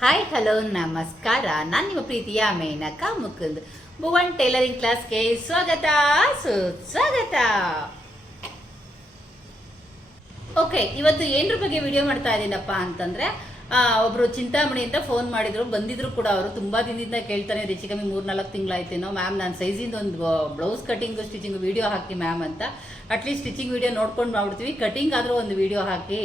Hi hello ನಮಸ್ಕಾರ ನಾನು ನಿಮ್ಮ ಪ್ರೀತಿಯ ಮೇನಕ ಮುಕುಂದ್. ಭುವನ್ ಟೈಲರಿಂಗ್ ಕ್ಲಾಸ್ಗೆ ಸ್ವಾಗತ, ಸುಸ್ವಾಗತ. ಓಕೆ ಇವತ್ತು ಏನರ ಬಗ್ಗೆ ವಿಡಿಯೋ ಮಾಡ್ತಾ ಇದ್ದೀನಪ್ಪ ಅಂತಂದ್ರೆ ಒಬ್ರು ಚಿಂತಾಮಣಿ ಅಂತ ಫೋನ್ ಮಾಡಿದ್ರು. ಬಂದಿದ್ರು ಕೂಡ ಅವರು. ತುಂಬಾ ದಿನದಿಂದ ಕೇಳ್ತಾನೆ ಹೆಚ್ಚು ಕಮ್ಮಿ ಮೂರ್ನಾಲ್ಕು ತಿಂಗಳಾಯ್ತೇನೋ. ಮ್ಯಾಮ್ ನಾನು ಸೈಜಿಂದ ಒಂದು ಬ್ಲೌಸ್ ಕಟಿಂಗ್ ಸ್ಟಿಚಿಂಗ್ ವಿಡಿಯೋ ಹಾಕಿ ಮ್ಯಾಮ್ ಅಂತ. ಅಟ್ಲೀಸ್ಟ್ ಸ್ಟಿಚಿಂಗ್ ವಿಡಿಯೋ ನೋಡ್ಕೊಂಡು ಮಾಡ್ಬಿಡ್ತೀವಿ. ಕಟಿಂಗ್ ಆದರೂ ಒಂದು ವಿಡಿಯೋ ಹಾಕಿ.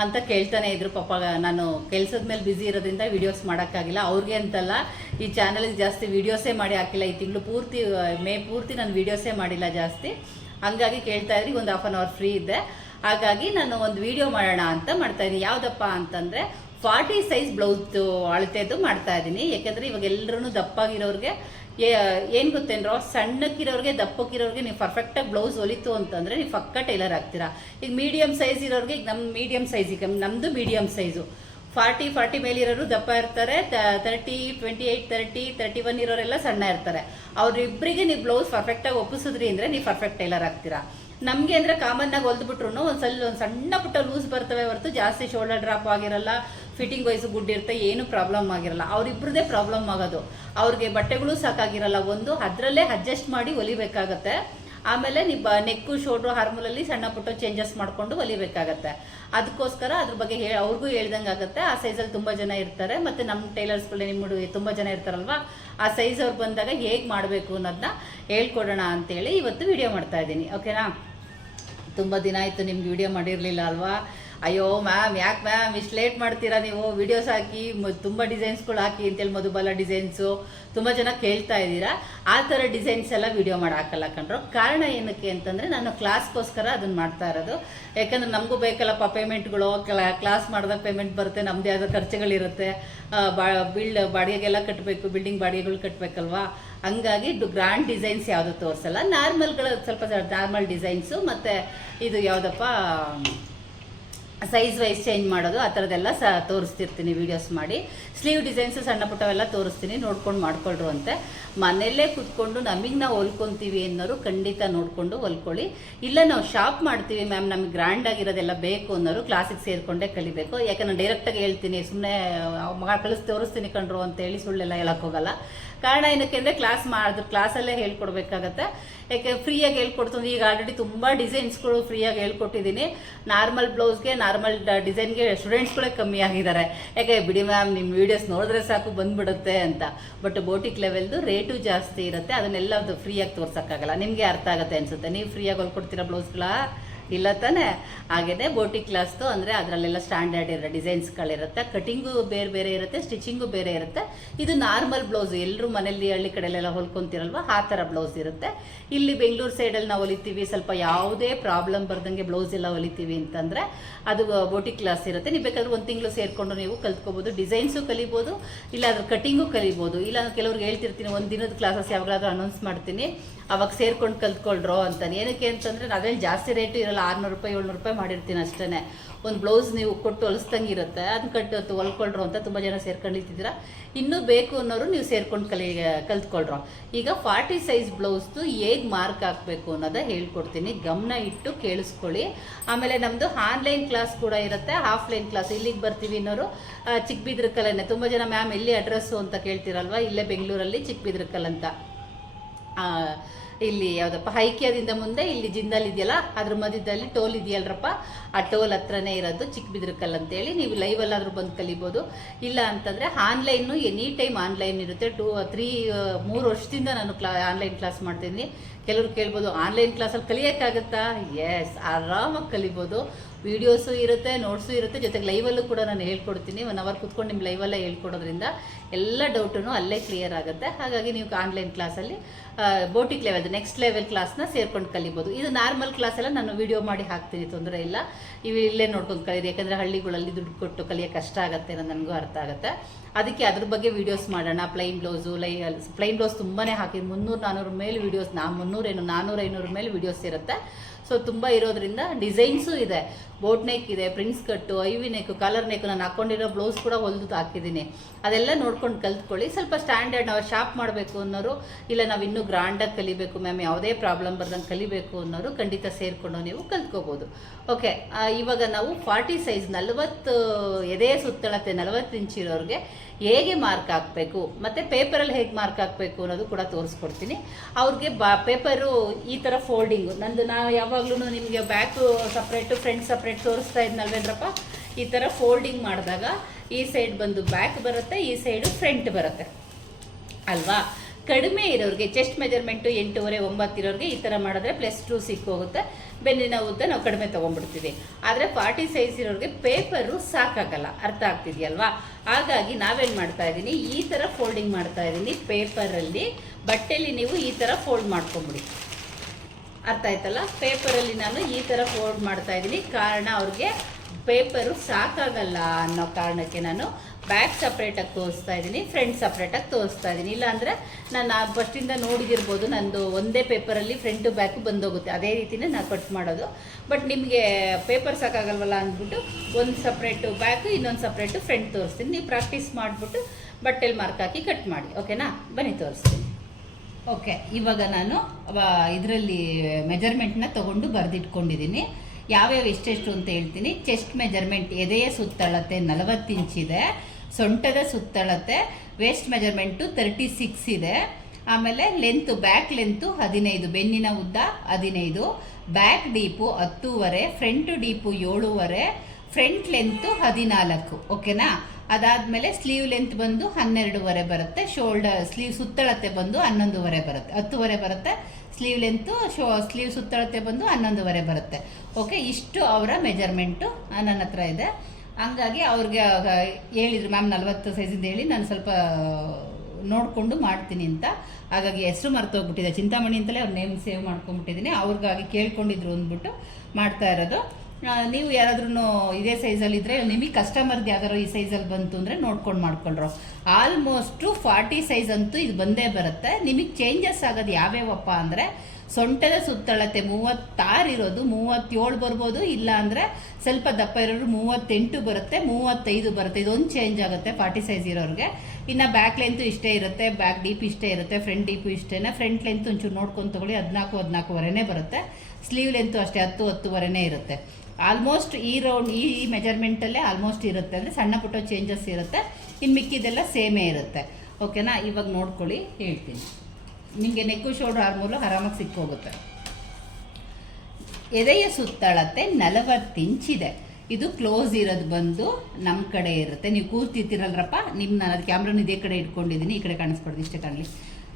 ಅಂತ ಕೇಳ್ತಾನೆ ಇದ್ರು ಪಾಪ, ನಾನು ಕೆಲ್ಸದ ಮೇಲೆ ಬ್ಯುಸಿ ಇರೋದ್ರಿಂದ ವಿಡಿಯೋಸ್ ಮಾಡೋಕ್ಕಾಗಿಲ್ಲ. ಅವ್ರಿಗೆ ಅಂತಲ್ಲ, ಈ ಚಾನಲಿಗೆ ಜಾಸ್ತಿ ವಿಡಿಯೋಸೇ ಮಾಡಿ ಹಾಕಿಲ್ಲ. ಈ ತಿಂಗಳು ಪೂರ್ತಿ, ಮೇ ಪೂರ್ತಿ ನಾನು ವಿಡಿಯೋಸೇ ಮಾಡಿಲ್ಲ ಜಾಸ್ತಿ. ಹಂಗಾಗಿ ಕೇಳ್ತಾ ಇದ್ರಿ, ಒಂದು ಹಾಫ್ ಆನ್ ಅವರ್ ಫ್ರೀ ಇದ್ದೆ ಹಾಗಾಗಿ ನಾನು ಒಂದು ವಿಡಿಯೋ ಮಾಡೋಣ ಅಂತ ಮಾಡ್ತಾ ಇದ್ದೀನಿ ಯಾವುದಪ್ಪ ಅಂತಂದರೆ ಫಾರ್ಟಿ ಸೈಜ್ ಬ್ಲೌಸ್ ಅಳತೆದು ಮಾಡ್ತಾ ಇದ್ದೀನಿ ಯಾಕೆಂದರೆ ಇವಾಗ ಎಲ್ಲರೂ ದಪ್ಪಾಗಿರೋರಿಗೆ ಏನು ಗೊತ್ತೇನ್ರೋ? ಸಣ್ಣಕ್ಕಿರೋರಿಗೆ, ದಪ್ಪಕ್ಕಿರೋರಿಗೆ ನೀವು ಪರ್ಫೆಕ್ಟಾಗಿ ಬ್ಲೌಸ್ ಹೊಲಿತು ಅಂತಂದರೆ ನೀವು ಪಕ್ಕ ಟೈಲರ್ ಆಗ್ತೀರಾ. ಈಗ ಮೀಡಿಯಮ್ ಸೈಜ್ ಇರೋರಿಗೆ, ಈಗ ನಮ್ಮ ಮೀಡಿಯಮ್ ಸೈಜ್ ಈಗ ನಮ್ಮದು ಮೀಡಿಯಮ್ ಸೈಜು ಫಾರ್ಟಿ ಫಾರ್ಟಿ ಮೇಲಿರೋರು ದಪ್ಪ ಇರ್ತಾರೆ. Thirty twenty eight thirty thirty one ಇರೋರೆಲ್ಲ ಸಣ್ಣ ಇರ್ತಾರೆ. ಅವರಿಬ್ಬರಿಗೆ ನೀವು ಬ್ಲೌಸ್ ಪರ್ಫೆಕ್ಟಾಗಿ ಒಪ್ಪಿಸಿದ್ರಿ ಅಂದರೆ ನೀವು ಪರ್ಫೆಕ್ಟ್ ಟೈಲರ್ ಆಗ್ತೀರಾ. ನಮಗೆ ಅಂದರೆ ಕಾಮನ್ನಾಗಿ ಹೊಲ್ದ್ಬಿಟ್ರು ಒಂದು ಸಲ ಒಂದು ಸಣ್ಣ ಪುಟ್ಟ ಲೂಸ್ ಬರ್ತವೆ ಹೊರತು ಜಾಸ್ತಿ ಶೋಲ್ಡರ್ ಡ್ರಾಪ್ ಆಗಿರಲ್ಲ ಫಿಟ್ಟಿಂಗ್ ವೈಸು ಗುಡ್ ಇರುತ್ತೆ, ಏನು ಪ್ರಾಬ್ಲಮ್ ಆಗಿರಲ್ಲ. ಅವರಿಬ್ಬರದೇ ಪ್ರಾಬ್ಲಮ್ ಆಗೋದು. ಅವ್ರಿಗೆ ಬಟ್ಟೆಗಳು ಸಾಕಾಗಿರಲ್ಲ, ಒಂದು ಅದರಲ್ಲೇ ಅಡ್ಜಸ್ಟ್ ಮಾಡಿ ಹೊಲಿಬೇಕಾಗತ್ತೆ. ಆಮೇಲೆ ನಿಮ್ಮ ನೆಕ್ಕು ಶೋಲ್ಡ್ರು ಹಾರ್ಮೋಲಲ್ಲಿ ಸಣ್ಣ ಪುಟ್ಟ ಚೇಂಜಸ್ ಮಾಡಿಕೊಂಡು ಹೊಲಿಬೇಕಾಗತ್ತೆ. ಅದಕ್ಕೋಸ್ಕರ ಅದ್ರ ಬಗ್ಗೆ ಹೇಳಿ ಅವ್ರಿಗೂ ಹೇಳ್ದಂಗೆ ಆಗುತ್ತೆ. ಆ ಸೈಜಲ್ಲಿ ತುಂಬ ಜನ ಇರ್ತಾರೆ. ಮತ್ತು ನಮ್ಮ ಟೈಲರ್ಸ್ಗಳೇ ನಿಮ್ಮ ಹುಡುಗಿ ತುಂಬ ಜನ ಇರ್ತಾರಲ್ವಾ? ಆ ಸೈಜ್ ಅವ್ರು ಬಂದಾಗ ಹೇಗೆ ಮಾಡಬೇಕು ಅನ್ನೋದನ್ನ ಹೇಳ್ಕೊಡೋಣ ಅಂತೇಳಿ ಇವತ್ತು ವಿಡಿಯೋ ಮಾಡ್ತಾ ಇದ್ದೀನಿ. ಓಕೆನಾ ತುಂಬ ದಿನ ಆಯಿತು ನಿಮ್ಗೆ ವಿಡಿಯೋ ಮಾಡಿರಲಿಲ್ಲ ಅಲ್ವಾ? ಅಯ್ಯೋ ಮ್ಯಾಮ್ ಯಾಕೆ ಮ್ಯಾಮ್ ಇಷ್ಟು ಲೇಟ್ ಮಾಡ್ತೀರಾ ನೀವು? ವಿಡಿಯೋಸ್ ಹಾಕಿ ತುಂಬ ಡಿಸೈನ್ಸ್ಗಳು ಹಾಕಿ ಅಂತೇಳಿ ಮಧುಬಾಲ ಡಿಸೈನ್ಸು ತುಂಬ ಜನ ಕೇಳ್ತಾ ಇದ್ದೀರಾ? ಆ ಥರ ಡಿಸೈನ್ಸ್ ಎಲ್ಲ ವಿಡಿಯೋ ಮಾಡಿ ಹಾಕಲ್ಲ ಕಂಡ್ರು ಕಾರಣ ಏನಕ್ಕೆ ಅಂತಂದರೆ ನಾನು ಕ್ಲಾಸ್ಗೋಸ್ಕರ ಅದನ್ನು ಮಾಡ್ತಾ ಇರೋದು. ಯಾಕಂದ್ರೆ ನಮಗೂ ಬೇಕಲ್ಲಪ್ಪ ಪೇಮೆಂಟ್ಗಳು ಕ್ಲಾಸ್ ಮಾಡಿದಾಗ ಪೇಮೆಂಟ್ ಬರುತ್ತೆ ನಮ್ಮದೇ ಆದ ಖರ್ಚುಗಳಿರುತ್ತೆ. ಬಾ ಬಿಲ್ಡ್ ಬಾಡಿಗೆಗೆಲ್ಲ ಕಟ್ಟಬೇಕು ಬಿಲ್ಡಿಂಗ್ ಬಾಡಿಗೆಗಳು ಕಟ್ಟಬೇಕಲ್ವಾ ಹಂಗಾಗಿ ಗ್ರ್ಯಾಂಡ್ ಡಿಸೈನ್ಸ್ ಯಾವುದು ತೋರಿಸಲ್ಲ. ನಾರ್ಮಲ್ಗಳು ಸ್ವಲ್ಪ ನಾರ್ಮಲ್ ಡಿಸೈನ್ಸು ಮತ್ತು ಇದು ಯಾವುದಪ್ಪ ಸೈಜ್ ವೈಸ್ ಚೇಂಜ್ ಮಾಡೋದು, ಆ ಥರದ್ದೆಲ್ಲ ಸ, ತೋರಿಸ್ತಿರ್ತೀನಿ ವೀಡಿಯೋಸ್ ಮಾಡಿ. ಸ್ಲೀವ್ ಡಿಸೈನ್ಸು ಸಣ್ಣ ಪುಟ್ಟವೆಲ್ಲ ತೋರಿಸ್ತೀನಿ, ನೋಡ್ಕೊಂಡು ಮಾಡ್ಕೊಳ್ರು ಅಂತೆ. ಮನೆಯಲ್ಲೇ ಕೂತ್ಕೊಂಡು ನಮಗೆ ನಾವು ಹೊಲ್ಕೊತೀವಿ ಅನ್ನೋರು ಖಂಡಿತ ನೋಡಿಕೊಂಡು ಹೊಲ್ಕೊಳ್ಳಿ. ಇಲ್ಲ ನಾವು ಶಾಪ್ ಮಾಡ್ತೀವಿ ಮ್ಯಾಮ್ ನಮಗೆ ಗ್ರ್ಯಾಂಡ್ ಆಗಿರೋದೆಲ್ಲ ಬೇಕು ಅನ್ನೋರು ಕ್ಲಾಸಿಗೆ ಸೇರಿಕೊಂಡೇ ಕಲಿಬೇಕು. ನಾನು ಡೈರೆಕ್ಟಾಗಿ ಹೇಳ್ತೀನಿ ಸುಮ್ಮನೆ ಕಳಿಸಿ, ತೋರಿಸ್ತೀನಿ ಕಣ್ರು ಅಂತೇಳಿ ಸುಳ್ಳೆಲ್ಲ ಹೇಳಕ್ ಹೋಗಲ್ಲ. ಕಾರಣ ಏನಕ್ಕೆ ಅಂದರೆ ಕ್ಲಾಸ್ ಮಾಡಿದ್ರು ಕ್ಲಾಸಲ್ಲೇ ಹೇಳ್ಕೊಡ್ಬೇಕಾಗತ್ತೆ. ಯಾಕೆ ಫ್ರೀಯಾಗಿ ಹೇಳ್ಕೊಡ್ತೀನಿ ಈಗ ಆಲ್ರೆಡಿ ತುಂಬ ಡಿಸೈನ್ಸ್ಗಳು ಫ್ರೀಯಾಗಿ ಹೇಳ್ಕೊಟ್ಟಿದ್ದೀನಿ ನಾರ್ಮಲ್ ಬ್ಲೌಸ್ಗೆ ನಾರ್ಮಲ್ ಡಿಸೈನ್ಗೆ ಸ್ಟೂಡೆಂಟ್ಸ್ಗಳೇ ಕಮ್ಮಿ ಆಗಿದ್ದಾರೆ. ಯಾಕೆ ಬಿಡಿ ಮ್ಯಾಮ್ ನಿಮ್ಮ ವೀಡಿಯೋಸ್ ನೋಡಿದ್ರೆ ಸಾಕು, ಬಂದ್ಬಿಡುತ್ತೆ ಅಂತ. ಬಟ್ ಬೋಟಿಕ್ ಲೆವೆಲ್ದು ರೇಟು ಜಾಸ್ತಿ ಇರುತ್ತೆ. ಅದನ್ನೆಲ್ಲ ಅದು ಫ್ರೀಯಾಗಿ ತೋರ್ಸೋಕ್ಕಾಗಲ್ಲ. ನಿಮಗೆ ಅರ್ಥ ಆಗುತ್ತೆ ಅನ್ಸುತ್ತೆ. ನೀವು ಫ್ರೀಯಾಗಿ ಹೊಲ್ಕೊಡ್ತೀರಾ ಬ್ಲೌಸ್ಗಳ ಇಲ್ಲ ತಾನೇ? ಹಾಗೇನೆ ಬೋಟಿ ಕ್ಲಾಸ್ದು ಅಂದರೆ ಅದರಲ್ಲೆಲ್ಲ ಸ್ಟ್ಯಾಂಡರ್ಡ್ ಇರೋ ಡಿಸೈನ್ಸ್ಗಳಿರುತ್ತೆ ಕಟಿಂಗು ಬೇರೆ ಬೇರೆ ಇರುತ್ತೆ ಸ್ಟಿಚಿಂಗು ಬೇರೆ ಇರುತ್ತೆ. ಇದು ನಾರ್ಮಲ್ ಬ್ಲೌಸ್ ಎಲ್ಲರೂ ಮನೆಯಲ್ಲಿ ಹಳ್ಳಿ ಕಡೆಯಲ್ಲೆಲ್ಲ ಹೊಲ್ಕೊಂತೀರಲ್ವ? ಆ ಥರ ಬ್ಲೌಸ್ ಇರುತ್ತೆ. ಇಲ್ಲಿ ಬೆಂಗಳೂರು ಸೈಡಲ್ಲಿ ನಾವು ಹೊಲಿತೀವಿ, ಸ್ವಲ್ಪ ಯಾವುದೇ ಪ್ರಾಬ್ಲಮ್ ಬರ್ದಂಗೆ ಬ್ಲೌಸ್ ಎಲ್ಲ ಹೊಲಿತೀವಿ ಅಂತಂದರೆ ಅದು ಬೋಟಿ ಕ್ಲಾಸ್ ಇರುತ್ತೆ. ನೀವು ಬೇಕಾದ್ರೆ ಒಂದು ತಿಂಗಳು ಸೇರಿಕೊಂಡು ನೀವು ಕಲ್ತ್ಕೋಬೋದು. ಡಿಸೈನ್ಸು ಕಲಿಬೋದು, ಇಲ್ಲ ಅದ್ರ ಕಟಿಂಗು ಕಲಿಬೋದು. ಇಲ್ಲ ಕೆಲವ್ರಿಗೆ ಹೇಳ್ತಿರ್ತೀನಿ, ಒಂದು ದಿನದ ಕ್ಲಾಸಸ್ ಯಾವಾಗಲಾದ್ರೂ ಅನೌನ್ಸ್ ಮಾಡ್ತೀನಿ. ಅವಾಗ ಸೇರ್ಕೊಂಡು ಕಲ್ತ್ಕೊಳ್ರೋ ಅಂತಾನೆ. ಏನಕ್ಕೆ ಅಂತಂದರೆ ಅದ್ರಲ್ಲಿ ಜಾಸ್ತಿ ರೇಟು ಇರಲ್ಲ ಆರುನೂರು ರೂಪಾಯಿ ಏಳ್ನೂರು ರೂಪಾಯಿ ಮಾಡಿರ್ತೀನಿ ಅಷ್ಟೇ ಒಂದು ಬ್ಲೌಸ್ ನೀವು ಕೊಟ್ಟು ಹೊಲಿಸ್ದಂಗೆ ಇರುತ್ತೆ. ಅದನ್ನ ಕಟ್ಟು ಹೊಲ್ಕೊಳ್ರು ಅಂತ ತುಂಬ ಜನ ಸೇರ್ಕೊಂಡಿರ್ತಿದ್ದೀರಾ ಇನ್ನೂ ಬೇಕು ಅನ್ನೋರು ನೀವು ಸೇರ್ಕೊಂಡು ಕಲಿ ಕಲ್ತ್ಕೊಳ್ರು. ಈಗ ಫಾರ್ಟಿ ಸೈಜ್ ಬ್ಲೌಸ್ದು ಹೇಗೆ ಮಾರ್ಕ್ ಹಾಕಬೇಕು ಅನ್ನೋದ ಹೇಳ್ಕೊಡ್ತೀನಿ. ಗಮನ ಇಟ್ಟು ಕೇಳಿಸ್ಕೊಳ್ಳಿ. ಆಮೇಲೆ ನಮ್ಮದು ಆನ್ಲೈನ್ ಕ್ಲಾಸ್ ಕೂಡ ಇರುತ್ತೆ. Offline class. ಇಲ್ಲಿಗೆ ಬರ್ತೀವಿ ಅನ್ನೋರು ಆ, ಚಿಕ್ಕಬಿದ್ರಕಲ್ಲೇ ತುಂಬ ಜನ ಮ್ಯಾಮ್ ಎಲ್ಲಿ ಅಡ್ರೆಸ್ಸು ಅಂತ ಕೇಳ್ತೀರಲ್ವಾ? ಇಲ್ಲೇ ಬೆಂಗಳೂರಲ್ಲಿ ಚಿಕ್ಕಬಿದ್ರಕಲ್ ಅಂತ. ಆ, ಇಲ್ಲಿ ಯಾವುದಪ್ಪ, ಹೈಕಿಯಾದಿಂದ ಮುಂದೆ ಇಲ್ಲಿ ಜಿಂದಾಲ್ ಇದೆಯಲ್ಲ, ಅದ್ರ ಮಧ್ಯದಲ್ಲಿ ಟೋಲ್ ಇದೆಯಲ್ರಪ್ಪ, ಆ ಟೋಲ್ ಹತ್ರನೇ ಇರೋದು ಚಿಕ್ಕಬಿದ್ರಕಲ್ ಅಂತೇಳಿ, ನೀವು ಲೈವಲ್ಲಾದರೂ ಬಂದು ಕಲಿಬೋದು. ಇಲ್ಲ ಅಂತಂದರೆ ಆನ್ಲೈನು ಎನಿ ಟೈಮ್ ಆನ್ಲೈನ್ ಇರುತ್ತೆ ಟೂ ತ್ರೀ ಮೂರು ವರ್ಷದಿಂದ ನಾನು ಕ್ಲಾ ಆನ್ಲೈನ್ ಕ್ಲಾಸ್ ಮಾಡ್ತೀನಿ ಕೆಲವರು ಕೇಳ್ಬೋದು ಆನ್ಲೈನ್ ಕ್ಲಾಸಲ್ಲಿ ಕಲಿಯೋಕ್ಕಾಗತ್ತಾ? ಎಸ್ ಆರಾಮಾಗಿ ಕಲಿಬೋದು. ವೀಡಿಯೋಸು ಇರುತ್ತೆ, ನೋಟ್ಸು ಇರುತ್ತೆ, ಜೊತೆಗೆ ಲೈವಲ್ಲೂ ಕೂಡ ನಾನು ಹೇಳ್ಕೊಡ್ತೀನಿ. ಒನ್ ಅವರ್ ಕುತ್ಕೊಂಡು ನಿಮ್ಮ ಲೈವಲ್ಲೇ ಹೇಳ್ಕೊಡೋದ್ರಿಂದ ಎಲ್ಲ ಡೌಟೂ ಅಲ್ಲೇ ಕ್ಲಿಯರ್ ಆಗುತ್ತೆ. ಹಾಗಾಗಿ ನೀವು ಆನ್ಲೈನ್ ಕ್ಲಾಸಲ್ಲಿ ಬೋಟಿಕ್ ಲೆವೆಲ್ ನೆಕ್ಸ್ಟ್ ಲೆವೆಲ್ ಕ್ಲಾಸ್ನ ಸೇರ್ಕೊಂಡು ಕಲಿಬೋದು. ಇದು ನಾರ್ಮಲ್ ಕ್ಲಾಸೆಲ್ಲ ನಾನು ವಿಡಿಯೋ ಮಾಡಿ ಹಾಕ್ತೀನಿ, ತೊಂದರೆ ಇಲ್ಲ. ಇವು ಇಲ್ಲೇ ನೋಡ್ಕೊಂಡು ಕಲೀರಿ. ಯಾಕಂದರೆ ಹಳ್ಳಿಗಳಲ್ಲಿ ದುಡ್ಡು ಕೊಟ್ಟು ಕಲಿಯೋಕೆ ಕಷ್ಟ ಆಗುತ್ತೆ ಅನ್ನೋ ನನಗೂ ಅರ್ಥ ಆಗುತ್ತೆ. ಅದಕ್ಕೆ ಅದ್ರ ಬಗ್ಗೆ ವೀಡಿಯೋಸ್ ಮಾಡೋಣ. ಪ್ಲೈನ್ ಬ್ಲೌಸು ಲೈ ಪ್ಲೈನ್ ಬ್ಲೌಸ್ ತುಂಬಾ ಹಾಕಿ ಮುನ್ನೂರು ನಾನ್ನೂರು ಮೇಲೆ ವೀಡಿಯೋಸ್ ನಾ ಮುನ್ನೂರೇನು ನಾನ್ನೂರು ಐನೂರು ಮೇಲೆ ವೀಡಿಯೋಸ್ ಇರುತ್ತೆ. ಸೊ ತುಂಬ ಇರೋದ್ರಿಂದ ಡಿಸೈನ್ಸು ಇದೆ. ಬೋಟ್ ನೆಕ್ ಇದೆ ಪ್ರಿನ್ಸ್ ಕಟ್ಟು ಐವಿ ನೆಕ್ ಕಲರ್ ನೆಕ್ ನಾನು ಹಾಕೊಂಡಿರೋ ಬ್ಲೌಸ್ ಕೂಡ ಹೊಲ್ದು ಹಾಕಿದ್ದೀನಿ. ಅದೆಲ್ಲ ನೋಡ್ಕೊಂಡು ಕಲ್ತ್ಕೊಳ್ಳಿ. ಸ್ವಲ್ಪ ಸ್ಟ್ಯಾಂಡರ್ಡ್ ನಾವು ಶಾಪ್ ಮಾಡಬೇಕು ಅನ್ನೋರು, ಇಲ್ಲ ನಾವು ಇನ್ನೂ ಗ್ರ್ಯಾಂಡಾಗಿ ಕಲಿಬೇಕು ಮ್ಯಾಮ್ ಯಾವುದೇ ಪ್ರಾಬ್ಲಮ್ ಬರ್ದಂಗೆ ಕಲಿಬೇಕು ಅನ್ನೋರು ಖಂಡಿತ ಸೇರಿಕೊಂಡು ನೀವು ಕಲ್ತ್ಕೋಬೋದು. ಓಕೆ ಇವಾಗ ನಾವು ಫಾರ್ಟಿ ಸೈಜ್ ನಲವತ್ತು, ಎದೆ ಸುತ್ತಳತೆ ನಲವತ್ತು ಇಂಚ್ ಇರೋರಿಗೆ ಹೇಗೆ ಮಾರ್ಕ್ ಹಾಕಬೇಕು, ಮತ್ತು ಪೇಪರಲ್ಲಿ ಹೇಗೆ ಮಾರ್ಕ್ ಹಾಕಬೇಕು ಅನ್ನೋದು ಕೂಡ ತೋರಿಸ್ಕೊಡ್ತೀನಿ. ಅವ್ರಿಗೆ ಬಾ ಪೇಪರು ಈ ಥರ ಫೋಲ್ಡಿಂಗು ನಂದು ನಾ ಯಾವಾಗಲೂ ನಿಮಗೆ ಬ್ಯಾಕು ಸಪ್ರೇಟು ಫ್ರಂಟ್ ಸಪ್ರೇಟ್ ತೋರಿಸ್ತಾ ಇದ್ನಲ್ವೇನ್ರಪ್ಪ ಈ ಥರ ಫೋಲ್ಡಿಂಗ್ ಮಾಡಿದಾಗ ಈ ಸೈಡ್ ಬಂದು ಬ್ಯಾಕ್ ಬರುತ್ತೆ, ಈ ಸೈಡು ಫ್ರಂಟ್ ಬರುತ್ತೆ. ಅಲ್ವಾ? ಕಡಿಮೆ ಇರೋರಿಗೆ ಚೆಸ್ಟ್ ಮೆಜರ್ಮೆಂಟು ಎಂಟೂವರೆ, ಒಂಬತ್ತು ಇರೋರಿಗೆ ಈ ಥರ ಮಾಡಿದ್ರೆ ಪ್ಲಸ್ ಟು ಸಿಕ್ಕೋಗುತ್ತೆ. ಬೆನ್ನಿನ ಉದ್ದ ನಾವು ಕಡಿಮೆ ತೊಗೊಂಡ್ಬಿಡ್ತೀವಿ. ಆದರೆ ಫಾರ್ಟಿ ಸೈಜ್ ಇರೋರಿಗೆ ಪೇಪರು ಸಾಕಾಗಲ್ಲ. ಅರ್ಥ ಆಗ್ತಿದೆಯಲ್ವಾ? ಹಾಗಾಗಿ ನಾವೇನು ಮಾಡ್ತಾ ಇದ್ದೀನಿ ಈ ಥರ ಫೋಲ್ಡಿಂಗ್ ಮಾಡ್ತಾ ಇದ್ದೀನಿ ಪೇಪರಲ್ಲಿ ಬಟ್ಟೆಯಲ್ಲಿ ನೀವು ಈ ಥರ ಫೋಲ್ಡ್ ಮಾಡ್ಕೊಂಬಿಡಿ ಅರ್ಥ ಆಯ್ತಲ್ಲ? ಪೇಪರಲ್ಲಿ ನಾನು ಈ ಥರ ಫೋಲ್ಡ್ ಮಾಡ್ತಾ ಇದ್ದೀನಿ. ಕಾರಣ ಅವ್ರಿಗೆ ಪೇಪರು ಸಾಕಾಗಲ್ಲ ಅನ್ನೋ ಕಾರಣಕ್ಕೆ ನಾನು ಬ್ಯಾಕ್ ಸಪ್ರೇಟಾಗಿ ತೋರಿಸ್ತಾ ಇದ್ದೀನಿ ಫ್ರಂಟ್ ಸಪ್ರೇಟಾಗಿ ತೋರಿಸ್ತಾ ಇದ್ದೀನಿ. ಇಲ್ಲಾಂದರೆ ನಾನು ಫಸ್ಟಿಂದ ನೋಡಿದಿರ್ಬೋದು, ನಂದು ಒಂದೇ ಪೇಪರಲ್ಲಿ ಫ್ರಂಟು ಬ್ಯಾಕು ಬಂದೋಗುತ್ತೆ. ಅದೇ ರೀತಿನೇ ನಾನು ಕಟ್ ಮಾಡೋದು. ಬಟ್ ನಿಮಗೆ ಪೇಪರ್ ಸಾಕಾಗಲ್ವಲ್ಲ ಅಂದ್ಬಿಟ್ಟು ಒಂದು ಸಪ್ರೇಟು ಬ್ಯಾಕು ಇನ್ನೊಂದು ಸಪ್ರೇಟು ಫ್ರಂಟ್ ತೋರಿಸ್ತೀನಿ. ನೀವು ಪ್ರಾಕ್ಟೀಸ್ ಮಾಡಿಬಿಟ್ಟು ಬಟ್ಟೆಲಿ ಮಾರ್ಕ್ ಹಾಕಿ ಕಟ್ ಮಾಡಿ. ಓಕೆನಾ ಬನ್ನಿ ತೋರಿಸ್ತೀನಿ. ಓಕೆ ಇವಾಗ ನಾನು ಇದರಲ್ಲಿ ಮೆಜರ್ಮೆಂಟ್ನ ತಗೊಂಡು ಬರೆದಿಟ್ಕೊಂಡಿದ್ದೀನಿ ಯಾವ್ಯಾವ ಎಷ್ಟೆಷ್ಟು ಅಂತ ಹೇಳ್ತೀನಿ. ಚೆಸ್ಟ್ ಮೆಜರ್ಮೆಂಟ್ ಎದೆಯ ಸುತ್ತಳತೆ ನಲವತ್ತು ಇಂಚಿದೆ ಸೊಂಟದ ಸುತ್ತಳತೆ ವೇಸ್ಟ್ ಮೆಜರ್ಮೆಂಟು ತರ್ಟಿ ಸಿಕ್ಸ್ ಇದೆ, ಆಮೇಲೆ ಲೆಂತು ಬ್ಯಾಕ್ ಲೆಂತು ಹದಿನೈದು, ಬೆನ್ನಿನ ಉದ್ದ ಹದಿನೈದು ಬ್ಯಾಕ್ ಡೀಪು ಹತ್ತೂವರೆ ಫ್ರಂಟ್ ಡೀಪು ಏಳೂವರೆ ಫ್ರಂಟ್ ಲೆಂತು ಹದಿನಾಲ್ಕು ಓಕೆನಾ ಅದಾದಮೇಲೆ ಸ್ಲೀವ್ ಲೆಂತ್ ಬಂದು ಹನ್ನೆರಡೂವರೆ ಬರುತ್ತೆ. ಶೋಲ್ಡರ್ ಸ್ಲೀವ್ ಸುತ್ತಳತೆ ಬಂದು ಹನ್ನೊಂದುವರೆ ಬರುತ್ತೆ. ಹತ್ತುವರೆ ಬರುತ್ತೆ. ಸ್ಲೀವ್ ಲೆಂತು ಶೋ ಸ್ಲೀವ್ ಸುತ್ತಳತೆ ಬಂದು ಹನ್ನೊಂದುವರೆ ಬರುತ್ತೆ. ಓಕೆ ಇಷ್ಟು ಅವರ ಮೆಜರ್ಮೆಂಟು ನನ್ನ ಹತ್ರ ಇದೆ. ಹಂಗಾಗಿ ಅವ್ರಿಗೆ ಹೇಳಿದ್ರು, ಮ್ಯಾಮ್, ನಲ್ವತ್ತು ಸೈಜಿಂದ ಹೇಳಿ ನಾನು ಸ್ವಲ್ಪ ನೋಡಿಕೊಂಡು ಮಾಡ್ತೀನಿ ಅಂತ. ಹಾಗಾಗಿ ಹೆಸರು ಮರ್ತೋಗ್ಬಿಟ್ಟಿದೆ. ಚಿಂತಾಮಣಿ ಅಂತಲೇ ಅವ್ರ ನೇಮ್ ಸೇವ್ ಮಾಡ್ಕೊಂಬಿಟ್ಟಿದ್ದೀನಿ ಅವ್ರಿಗಾಗಿ ಕೇಳ್ಕೊಂಡಿದ್ರು ಅಂದ್ಬಿಟ್ಟು ಮಾಡ್ತಾ ಇರೋದು. ನೀವು ಯಾರಾದ್ರೂ ಇದೇ ಸೈಜಲ್ಲಿ ಇದ್ರೆ ನಿಮಗೆ ಕಸ್ಟಮರ್ಗೆ ಯಾವ್ದಾರು ಈ ಸೈಜಲ್ಲಿ ಬಂತು ಅಂದರೆ ನೋಡ್ಕೊಂಡು ಮಾಡ್ಕೊಂಡ್ರು. ಆಲ್ಮೋಸ್ಟು ಫಾರ್ಟಿ ಸೈಜ್ ಅಂತೂ ಇದು ಬಂದೇ ಬರುತ್ತೆ. ನಿಮಗೆ ಚೇಂಜಸ್ ಆಗೋದು ಯಾವ್ಯಾವಪ್ಪ ಅಂದರೆ ಸೊಂಟದ ಸುತ್ತಳತೆ ಮೂವತ್ತಾರು ಇರೋದು, ಮೂವತ್ತೇಳು ಬರ್ಬೋದು, ಇಲ್ಲ ಅಂದರೆ ಸ್ವಲ್ಪ ದಪ್ಪ ಇರೋರು ಮೂವತ್ತೆಂಟು ಬರುತ್ತೆ, ಮೂವತ್ತೈದು ಬರುತ್ತೆ. ಇದೊಂದು ಚೇಂಜ್ ಆಗುತ್ತೆ ಫಾರ್ಟಿ ಸೈಜ್ ಇರೋರಿಗೆ. ಇನ್ನು ಬ್ಯಾಕ್ ಲೆಂತು ಇಷ್ಟೇ ಇರುತ್ತೆ ಬ್ಯಾಕ್ ಡೀಪ್ ಇಷ್ಟೇ ಇರುತ್ತೆ ಫ್ರಂಟ್ ಡೀಪು ಇಷ್ಟೇ ಫ್ರಂಟ್ ಲೆಂತ್ ಒಂಚೂರು ನೋಡ್ಕೊಂಡು ತಗೊಳ್ಳಿ, ಹದಿನಾಲ್ಕು, ಹದಿನಾಲ್ಕುವರೆನೇ ಬರುತ್ತೆ. ಸ್ಲೀವ್ ಲೆಂತು ಅಷ್ಟೇ, ಹತ್ತು, ಹತ್ತುವರೆನೇ ಇರುತ್ತೆ. ಆಲ್ಮೋಸ್ಟ್ ಈ ರೌಂಡ್ ಈ ಮೆಜರ್ಮೆಂಟಲ್ಲೇ ಆಲ್ಮೋಸ್ಟ್ ಇರುತ್ತೆ. ಅಂದರೆ ಸಣ್ಣ ಪುಟ್ಟ ಚೇಂಜಸ್ ಇರುತ್ತೆ. ಇನ್ನು ಮಿಕ್ಕಿದೆಲ್ಲ ಸೇಮೇ ಇರುತ್ತೆ. ಓಕೆನಾ ಇವಾಗ ನೋಡ್ಕೊಳ್ಳಿ, ಹೇಳ್ತೀನಿ. ನಿಮಗೆ ನೆಕ್ಕು ಶೋಲ್ಡ್ರ್ ಆರ್ಮೂಲು ಆರಾಮಾಗಿ ಸಿಕ್ಕೋಗುತ್ತೆ. ಎದೆಯ ಸುತ್ತಳತೆ ನಲವತ್ತು ಇಂಚಿದೆ ಇದು. ಕ್ಲೋಸ್ ಇರೋದು ಬಂದು ನಮ್ಮ ಕಡೆ ಇರುತ್ತೆ. ನೀವು ಕೂತಿರ್ತೀರಲ್ರಪ್ಪ ನಿಮ್ಮ ನಾನು ಅದು ಕ್ಯಾಮ್ರನ ಇದೇ ಕಡೆ ಇಟ್ಕೊಂಡಿದ್ದೀನಿ ಈ ಕಡೆ ಕಾಣಿಸ್ಕೊಡ್ದು ಇಷ್ಟೇ ಕಾಣಲಿ.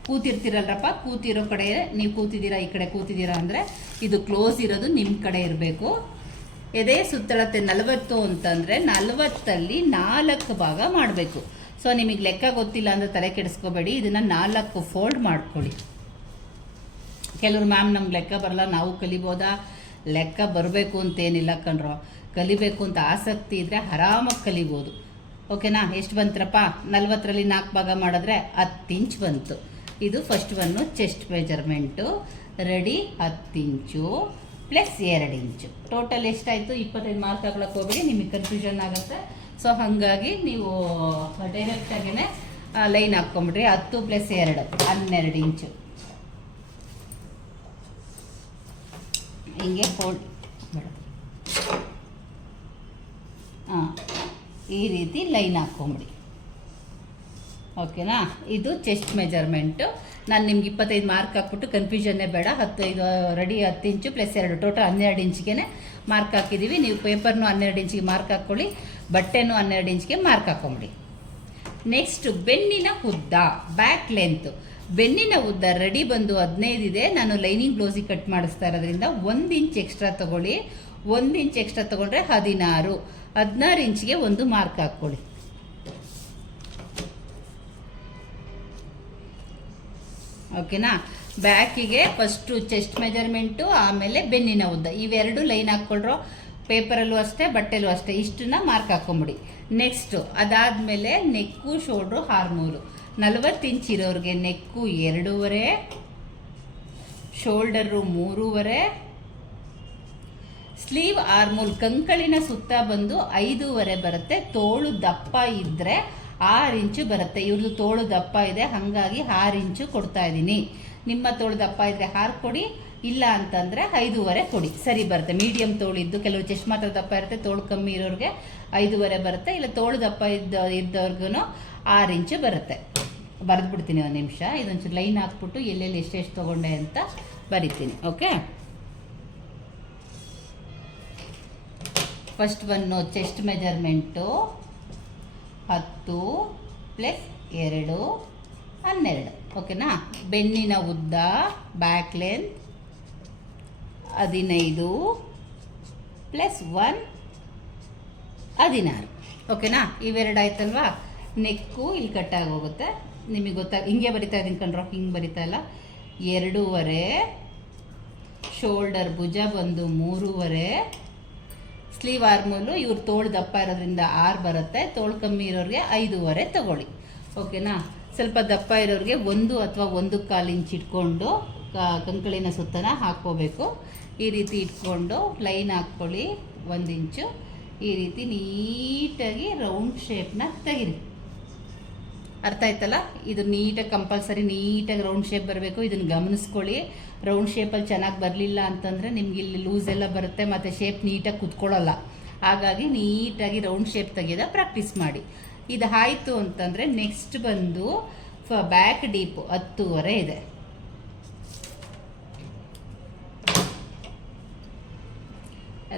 ಕೂತಿರ್ತೀರಲ್ರಪ್ಪ, ಕೂತಿರೋ ಕಡೆ, ನೀವು ಕೂತಿದ್ದೀರಾ, ಈ ಕಡೆ ಕೂತಿದ್ದೀರಾ ಅಂದರೆ ಇದು ಕ್ಲೋಸ್ ಇರೋದು ನಿಮ್ಮ ಕಡೆ ಇರಬೇಕು. ಎದೆ ಸುತ್ತಳತೆ ನಲವತ್ತು ಅಂತಂದರೆ ನಲವತ್ತಲ್ಲಿ ನಾಲ್ಕು ಭಾಗ ಮಾಡಬೇಕು. ಸೊ ನಿಮಗೆ ಲೆಕ್ಕ ಗೊತ್ತಿಲ್ಲ ಅಂದರೆ ತಲೆ ಕೆಡಿಸ್ಕೋಬೇಡಿ. ಇದನ್ನು ನಾಲ್ಕು ಫೋಲ್ಡ್ ಮಾಡ್ಕೊಳ್ಳಿ. ಕೆಲವರು ಮ್ಯಾಮ್ ನಮ್ಗೆ ಲೆಕ್ಕ ಬರಲ್ಲ, ನಾವು ಕಲಿಬೋದಾ? ಲೆಕ್ಕ ಬರಬೇಕು ಅಂತೇನಿಲ್ಲ ಕಣ್ರು. ಕಲಿಬೇಕು ಅಂತ ಆಸಕ್ತಿ ಇದ್ದರೆ ಆರಾಮಾಗಿ ಕಲಿಬೋದು. ಓಕೆನಾ? ಎಷ್ಟು ಬಂತ್ರಪ್ಪ? ನಲ್ವತ್ತರಲ್ಲಿ ನಾಲ್ಕು ಭಾಗ ಮಾಡಿದ್ರೆ ಹತ್ತು ಇಂಚ್ ಬಂತು. ಇದು first one chest measurement ready ಹತ್ತು ಇಂಚು. ಪ್ಲಸ್ ಎರಡು ಇಂಚು ಟೋಟಲ್ ಎಷ್ಟಾಯಿತು? ಇಪ್ಪತ್ತೈದು ಮಾರ್ಕ್ ಹಾಕೊಳಕ್ಕೆ ಹೋಗಿ ನಿಮಗೆ ಕನ್ಫ್ಯೂಷನ್ ಆಗುತ್ತೆ. ಸೊ ಹಾಗಾಗಿ ನೀವು ಡೈರೆಕ್ಟಾಗೇ ಲೈನ್ ಹಾಕ್ಕೊಂಬಿಡ್ರಿ. ಹತ್ತು ಪ್ಲಸ್ ಎರಡು, ಹನ್ನೆರಡು ಇಂಚು ಹಿಂಗೆ ಫೋಲ್ಡ್ ಹಾಂ ಈ ರೀತಿ ಲೈನ್ ಹಾಕ್ಕೊಂಬಿಡಿ. ಓಕೆನಾ? ಇದು ಚೆಸ್ಟ್ ಮೆಜರ್ಮೆಂಟು. ನಾನು ನಿಮ್ಗೆ ಇಪ್ಪತ್ತೈದು ಮಾರ್ಕ್ ಹಾಕ್ಬಿಟ್ಟು ಕನ್ಫ್ಯೂಷನ್ನೇ ಬೇಡ. ಹತ್ತೈದು ರೆಡಿ ಹತ್ತು ಇಂಚು ಪ್ಲಸ್ ಎರಡು ಟೋಟಲ್ ಹನ್ನೆರಡು ಇಂಚಿಗೆ ಮಾರ್ಕ್ ಹಾಕಿದ್ದೀವಿ ನೀವು ಪೇಪರ್ನು ಹನ್ನೆರಡು ಇಂಚಿಗೆ ಮಾರ್ಕ್ ಹಾಕ್ಕೊಳ್ಳಿ, ಬಟ್ಟೆನೂ ಹನ್ನೆರಡು ಇಂಚಿಗೆ ಮಾರ್ಕ್ ಹಾಕ್ಕೊಂಬಿಡಿ ನೆಕ್ಸ್ಟ್ ಬೆನ್ನಿನ ಉದ್ದ ಬ್ಯಾಕ್ ಲೆಂತ್ ಬೆನ್ನಿನ ಉದ್ದ ರೆಡಿ ಬಂದು ಹದಿನೈದು ಇದೆ. ನಾನು ಲೈನಿಂಗ್ ಬ್ಲೌಸಿಗೆ ಕಟ್ ಮಾಡಿಸ್ತಾ ಇರೋದ್ರಿಂದ ಒಂದು ಇಂಚ್ ಎಕ್ಸ್ಟ್ರಾ ತಗೊಳ್ಳಿ. ಒಂದು ಇಂಚ್ ಎಕ್ಸ್ಟ್ರಾ ತಗೊಂಡ್ರೆ ಹದಿನಾರು. ಹದಿನಾರು ಇಂಚಿಗೆ ಒಂದು ಮಾರ್ಕ್ ಹಾಕ್ಕೊಳ್ಳಿ. ಓಕೆನಾ? ಬ್ಯಾಕಿಗೆ ಫಸ್ಟು ಚೆಸ್ಟ್ ಮೆಜರ್ಮೆಂಟು ಆಮೇಲೆ ಬೆನ್ನಿನ ಉದ್ದ. ಇವೆರಡು ಲೈನ್ ಹಾಕ್ಕೊಳ್ರೋ ಪೇಪರಲ್ಲೂ ಅಷ್ಟೇ ಬಟ್ಟೆಲೂ ಅಷ್ಟೇ. ಇಷ್ಟನ್ನ ಮಾರ್ಕ್ ಹಾಕೊಂಬಿಡಿ. ನೆಕ್ಸ್ಟು ಅದಾದಮೇಲೆ ನೆಕ್ಕು ಶೋಲ್ಡ್ರು ಹಾರ್ಮೂರು ನಲವತ್ತು ಇಂಚ್ ಇರೋರಿಗೆ ನೆಕ್ಕು ಎರಡೂವರೆ ಶೋಲ್ಡರು ಮೂರುವರೆ ಸ್ಲೀವ್ ಆರ್ಮೂಲ್ ಕಂಕಳಿನ ಸುತ್ತ ಬಂದು ಐದೂವರೆ ಬರುತ್ತೆ. ತೋಳು ದಪ್ಪ ಇದ್ದರೆ ಆರು ಇಂಚು ಬರುತ್ತೆ. ಇವ್ರದ್ದು ತೋಳು ದಪ್ಪ ಇದೆ, ಹಾಗಾಗಿ ಆರು ಇಂಚು ಕೊಡ್ತಾ ಇದ್ದೀನಿ. ನಿಮ್ಮ ತೋಳು ದಪ್ಪ ಇದ್ದರೆ ಆರು ಕೊಡಿ, ಇಲ್ಲ ಅಂತಂದರೆ ಐದೂವರೆ ಕೊಡಿ. ಸರಿ ಬರುತ್ತೆ. ಮೀಡಿಯಮ್ ಇದ್ದು ಕೆಲವು ಚೆಸ್ಟ್ ದಪ್ಪ ಇರುತ್ತೆ, ತೋಳು ಕಮ್ಮಿ ಇರೋರಿಗೆ ಐದೂವರೆ ಬರುತ್ತೆ. ಇಲ್ಲ ತೋಳು ದಪ್ಪ ಇದ್ದ ಇದ್ದವ್ರಿಗೂ ಆರು ಇಂಚು ಬರುತ್ತೆ. ಬರೆದು ಬಿಡ್ತೀನಿ ಒಂದು ನಿಮಿಷ. ಇದೊಂಚೂರು ಲೈನ್ ಹಾಕ್ಬಿಟ್ಟು ಎಲ್ಲೆಲ್ಲಿ ಎಷ್ಟೆಷ್ಟು ತೊಗೊಂಡೆ ಅಂತ ಬರಿತೀನಿ. Okay? First one chest measurement. ಹತ್ತು ಪ್ಲಸ್ ಎರಡು ಹನ್ನೆರಡು. ಓಕೆನಾ? ಬೆನ್ನಿನ ಉದ್ದ, ಬ್ಯಾಕ್ ಲೆಂತ್ ಹದಿನೈದು ಪ್ಲಸ್ ಒನ್ ಹದಿನಾರು. ಓಕೆನಾ? ಇವೆರಡು ಆಯ್ತಲ್ವಾ? ನೆಕ್ಕು ಇಲ್ಲಿ ಕಟ್ಟಾಗಿ ಹೋಗುತ್ತೆ ನಿಮಗೆ ಗೊತ್ತಾ ಹಿಂಗೆ ಬರಿತಾ ಇದ್ದೀನಿ ಕಣ್ರೋ, ಹಿಂಗೆ ಬರಿತಾ ಇಲ್ಲ. ಎರಡೂವರೆ, ಶೋಲ್ಡರ್ ಭುಜ ಬಂದು ಮೂರುವರೆ ಸ್ಲೀವ್ ಆರ್ಮೂಲು ಇವ್ರು ತೋಳು ದಪ್ಪ ಇರೋದ್ರಿಂದ ಆರು ಬರುತ್ತೆ. ತೋಳು ಕಮ್ಮಿ ಇರೋರಿಗೆ ಐದೂವರೆ ತಗೊಳ್ಳಿ. ಓಕೆನಾ? ಸ್ವಲ್ಪ ದಪ್ಪ ಇರೋರಿಗೆ ಒಂದು ಅಥವಾ ಒಂದು ಕಾಲು ಇಂಚ್ ಇಟ್ಕೊಂಡು ಕಂಕಳಿನ ಸುತ್ತನ ಹಾಕ್ಕೋಬೇಕು. ಈ ರೀತಿ ಇಟ್ಕೊಂಡು ಲೈನ್ ಹಾಕ್ಕೊಳ್ಳಿ ಒಂದು ಇಂಚು. ಈ ರೀತಿ ನೀಟಾಗಿ ರೌಂಡ್ ಶೇಪ್ನ ತೆಗಿರಿ. ಅರ್ಥ ಆಯ್ತಲ್ಲ? ಇದು ನೀಟಾಗಿ ಕಂಪಲ್ಸರಿ ನೀಟಾಗಿ ರೌಂಡ್ ಶೇಪ್ ಬರಬೇಕು. ಇದನ್ನು ಗಮನಿಸ್ಕೊಳ್ಳಿ. ರೌಂಡ್ ಶೇಪಲ್ಲಿ ಚೆನ್ನಾಗಿ ಬರಲಿಲ್ಲ ಅಂತಂದರೆ ನಿಮ್ಗೆ ಇಲ್ಲಿ ಲೂಸ್ ಎಲ್ಲ ಬರುತ್ತೆ, ಮತ್ತು ಶೇಪ್ ನೀಟಾಗಿ ಕುತ್ಕೊಳ್ಳಲ್ಲ. ಹಾಗಾಗಿ ನೀಟಾಗಿ ರೌಂಡ್ ಶೇಪ್ ತೆಗೆದ ಪ್ರಾಕ್ಟೀಸ್ ಮಾಡಿ. ಇದು ಆಯಿತು ಅಂತಂದರೆ ನೆಕ್ಸ್ಟ್ ಬಂದು ಫ ಬ್ಯಾಕ್ ಡೀಪು ಹತ್ತುವರೆ ಇದೆ.